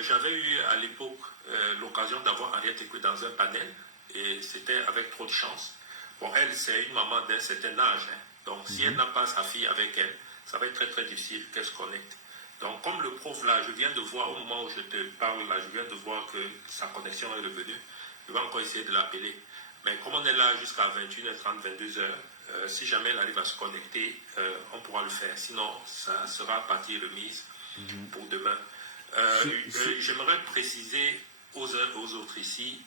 J'avais eu à l'époque l'occasion d'avoir Henriette Ekwe dans un panel. Et c'était avec trop de chance. Bon, elle, c'est une maman d'un certain âge. Hein. Donc, si elle n'a pas sa fille avec elle, ça va être très, très difficile qu'elle se connecte. Donc, comme le prof, là, je viens de voir, au moment où je te parle, là, je viens de voir que sa connexion est revenue. Je vais encore essayer de l'appeler. Mais comme on est là jusqu'à 21h30, 22h, si jamais elle arrive à se connecter, on pourra le faire. Sinon, ça sera partie remise pour demain. J'aimerais préciser aux uns aux autres ici,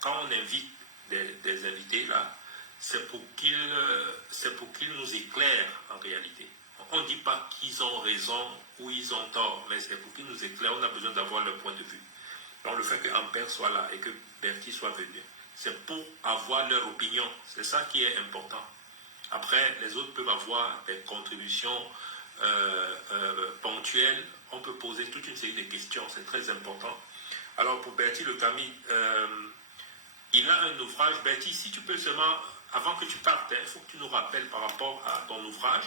quand on invite des invités là, c'est pour qu'ils nous éclairent en réalité. On ne dit pas qu'ils ont raison ou ils ont tort, mais c'est pour qu'ils nous éclairent. On a besoin d'avoir leur point de vue. Donc le fait que Ampère soit là et que Bertie soit venu, c'est pour avoir leur opinion. C'est ça qui est important. Après, les autres peuvent avoir des contributions ponctuelles. On peut poser toute une série de questions. C'est très important. Alors pour Bertie Lokamit, il a un ouvrage. Bertie, si tu peux seulement, avant que tu partes, il faut que tu nous rappelles par rapport à ton ouvrage.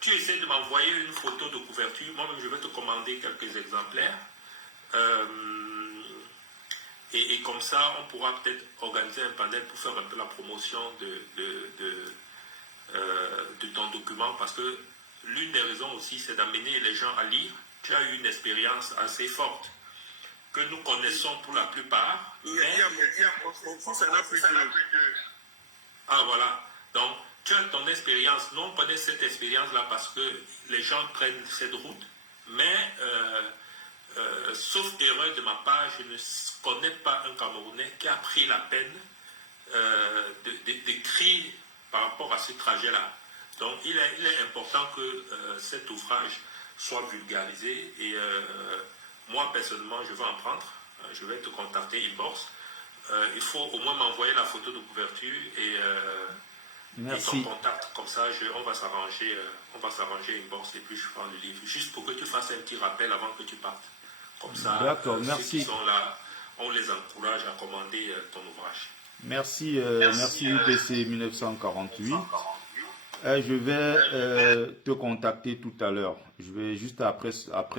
Tu essaies de m'envoyer une photo de couverture. Moi-même, je vais te commander quelques exemplaires. Et comme ça, on pourra peut-être organiser un panel pour faire un peu la promotion de ton document. Parce que l'une des raisons aussi, c'est d'amener les gens à lire. Tu as eu une expérience assez forte que nous connaissons pour la plupart. Ça n'a plus de... Ah voilà. Donc, tu as ton expérience. Nous, on connaît cette expérience-là parce que les gens prennent cette route. Mais, sauf erreur de ma part, je ne connais pas un Camerounais qui a pris la peine d'écrire par rapport à ce trajet-là. Donc, il est important que cet ouvrage soit vulgarisé. Et moi, personnellement, je vais en prendre. Je vais te contacter inbox. Il faut au moins m'envoyer la photo de couverture et ton contact. Comme ça, on va s'arranger inbox et puis je prends le livre. Juste pour que tu fasses un petit rappel avant que tu partes. Comme ça, ceux qui sont là, on les encourage à commander ton ouvrage. Merci UPC 1948. Je vais te contacter tout à l'heure. Je vais juste après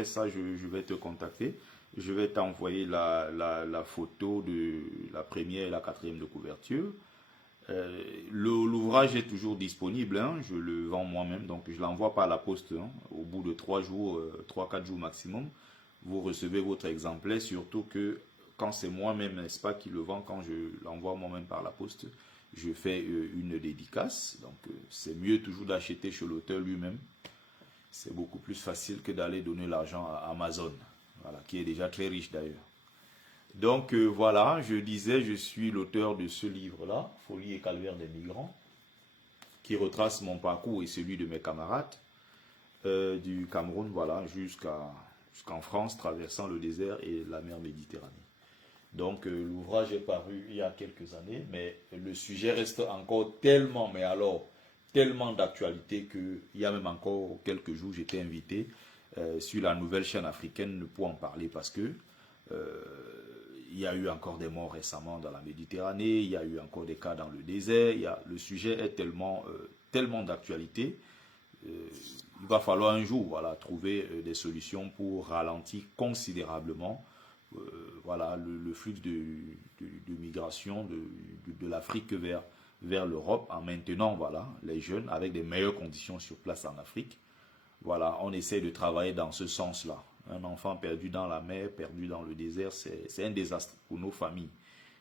ça, je vais te contacter. Je vais t'envoyer la photo de la première et la quatrième de couverture. L'ouvrage est toujours disponible. Hein, je le vends moi-même, donc je l'envoie par la poste. Hein, au bout de 3 jours, 3-4 jours maximum, vous recevez votre exemplaire. Surtout que quand c'est moi-même, n'est-ce pas, qui le vend, quand je l'envoie moi-même par la poste, je fais une dédicace. Donc c'est mieux toujours d'acheter chez l'auteur lui-même. C'est beaucoup plus facile que d'aller donner l'argent à Amazon, voilà, qui est déjà très riche d'ailleurs. Donc voilà, je disais, je suis l'auteur de ce livre-là, Folie et calvaire des migrants, qui retrace mon parcours et celui de mes camarades du Cameroun, voilà, jusqu'en France, traversant le désert et la mer Méditerranée. Donc l'ouvrage est paru il y a quelques années, mais le sujet reste encore tellement, mais alors tellement d'actualité qu'il y a même encore quelques jours, j'étais invité sur la nouvelle chaîne africaine pour en parler parce que il y a eu encore des morts récemment dans la Méditerranée, il y a eu encore des cas dans le désert, le sujet est tellement d'actualité. Il va falloir un jour, voilà, trouver des solutions pour ralentir considérablement voilà, le flux de migration de l'Afrique vers l'Europe, en maintenant voilà, les jeunes avec des meilleures conditions sur place en Afrique. Voilà, on essaie de travailler dans ce sens-là. Un enfant perdu dans la mer, perdu dans le désert, c'est un désastre pour nos familles.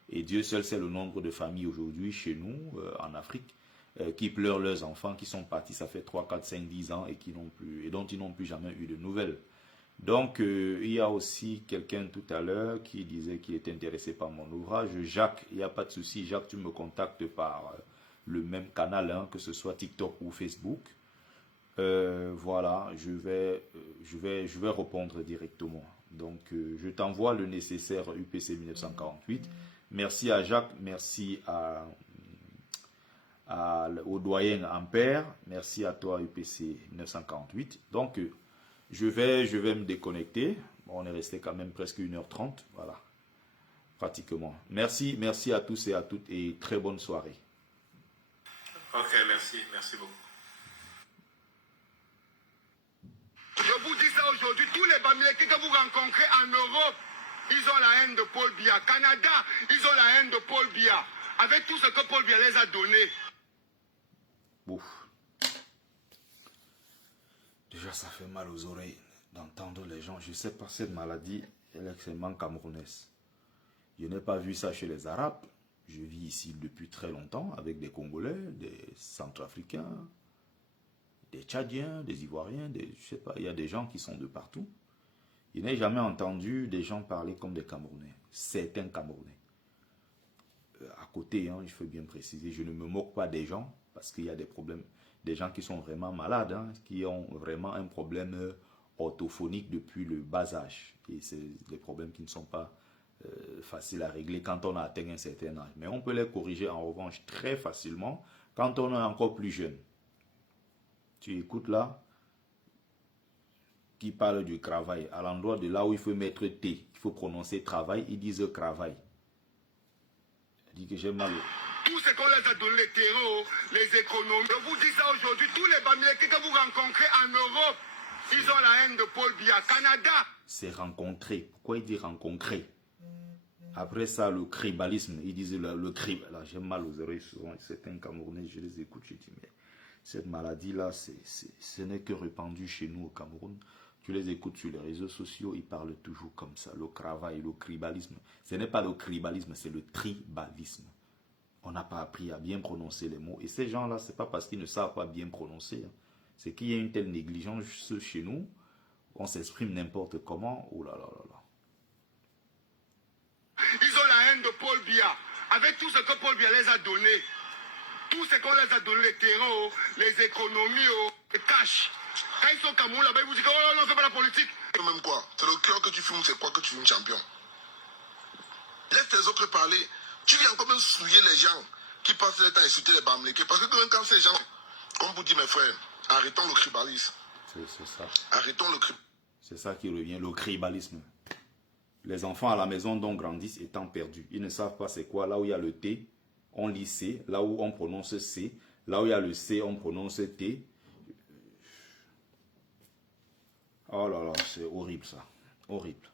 Et Dieu seul sait le nombre de familles aujourd'hui chez nous, en Afrique, qui pleurent leurs enfants, qui sont partis, ça fait 3, 4, 5, 10 ans et dont ils n'ont plus jamais eu de nouvelles. Donc, il y a aussi quelqu'un tout à l'heure qui disait qu'il était intéressé par mon ouvrage. Jacques, il n'y a pas de souci. Jacques, tu me contactes par le même canal, hein, que ce soit TikTok ou Facebook. Voilà, je vais répondre directement. Donc, je t'envoie le nécessaire UPC 1948. Merci à Jacques, merci au doyen Ampère, merci à toi UPC 1948. Donc, je vais me déconnecter. Bon, on est resté quand même presque 1h30. Voilà. Pratiquement. Merci à tous et à toutes et très bonne soirée. Ok, merci beaucoup. Je vous dis ça aujourd'hui, tous les Bamileke que vous rencontrez en Europe, ils ont la haine de Paul Biya. Canada, ils ont la haine de Paul Biya. Avec tout ce que Paul Biya les a donné. Ouf. Déjà, ça fait mal aux oreilles d'entendre les gens. Je ne sais pas, cette maladie, elle est extrêmement camerounaise. Je n'ai pas vu ça chez les Arabes. Je vis ici depuis très longtemps avec des Congolais, des Centrafricains, des Tchadiens, des Ivoiriens, je sais pas, il y a des gens qui sont de partout. Je n'ai jamais entendu des gens parler comme des Camerounais. Certains Camerounais. À côté, hein, il faut bien préciser, je ne me moque pas des gens parce qu'il y a des problèmes. Des gens qui sont vraiment malades, hein, qui ont vraiment un problème orthophonique depuis le bas âge. Et c'est des problèmes qui ne sont pas faciles à régler quand on a atteint un certain âge. Mais on peut les corriger en revanche très facilement quand on est encore plus jeune. Tu écoutes là, qui parle du travail. À l'endroit de là où il faut mettre T, il faut prononcer travail, ils disent travail. Il dit que j'ai mal. Tout ce qu'on les a donné, les terreaux, les économies. Je vous dis ça aujourd'hui, tous les Bamileke que vous rencontrez en Europe, ils ont la haine de Paul Biya. Canada. C'est rencontrer. Pourquoi il dit rencontrer? Après ça, le tribalisme, ils disent le crib. Là, j'ai mal aux oreilles souvent. Certains Camerounais, je les écoute, je dis, mais cette maladie-là, ce n'est que répandu chez nous au Cameroun. Tu les écoutes sur les réseaux sociaux, ils parlent toujours comme ça. Le travail, le tribalisme. Ce n'est pas le tribalisme, c'est le tribalisme. On n'a pas appris à bien prononcer les mots. Et ces gens-là, ce n'est pas parce qu'ils ne savent pas bien prononcer. Hein. C'est qu'il y a une telle négligence chez nous. On s'exprime n'importe comment. Oh là là là là. Ils ont la haine de Paul Biya. Avec tout ce que Paul Biya les a donné. Tout ce qu'on les a donné, les terreaux, les économies, les cash. Quand ils sont au Cameroun, là-bas, ils vous disent que oh, non, c'est pas la politique. Même quoi? C'est le cœur que tu fumes, c'est quoi que tu fumes champion? Laisse les autres parler. Tu viens quand même souiller les gens qui passent le temps à insulter les Bamileke. Parce que quand ces gens, comme vous dites mes frères, arrêtons le tribalisme. C'est ça. Arrêtons le tribalisme. C'est ça qui revient, le tribalisme. Les enfants à la maison dont grandissent étant perdus. Ils ne savent pas c'est quoi. Là où il y a le T, on lit C. Là où on prononce C. Là où il y a le C, on prononce T. Oh là là, c'est horrible ça. Horrible.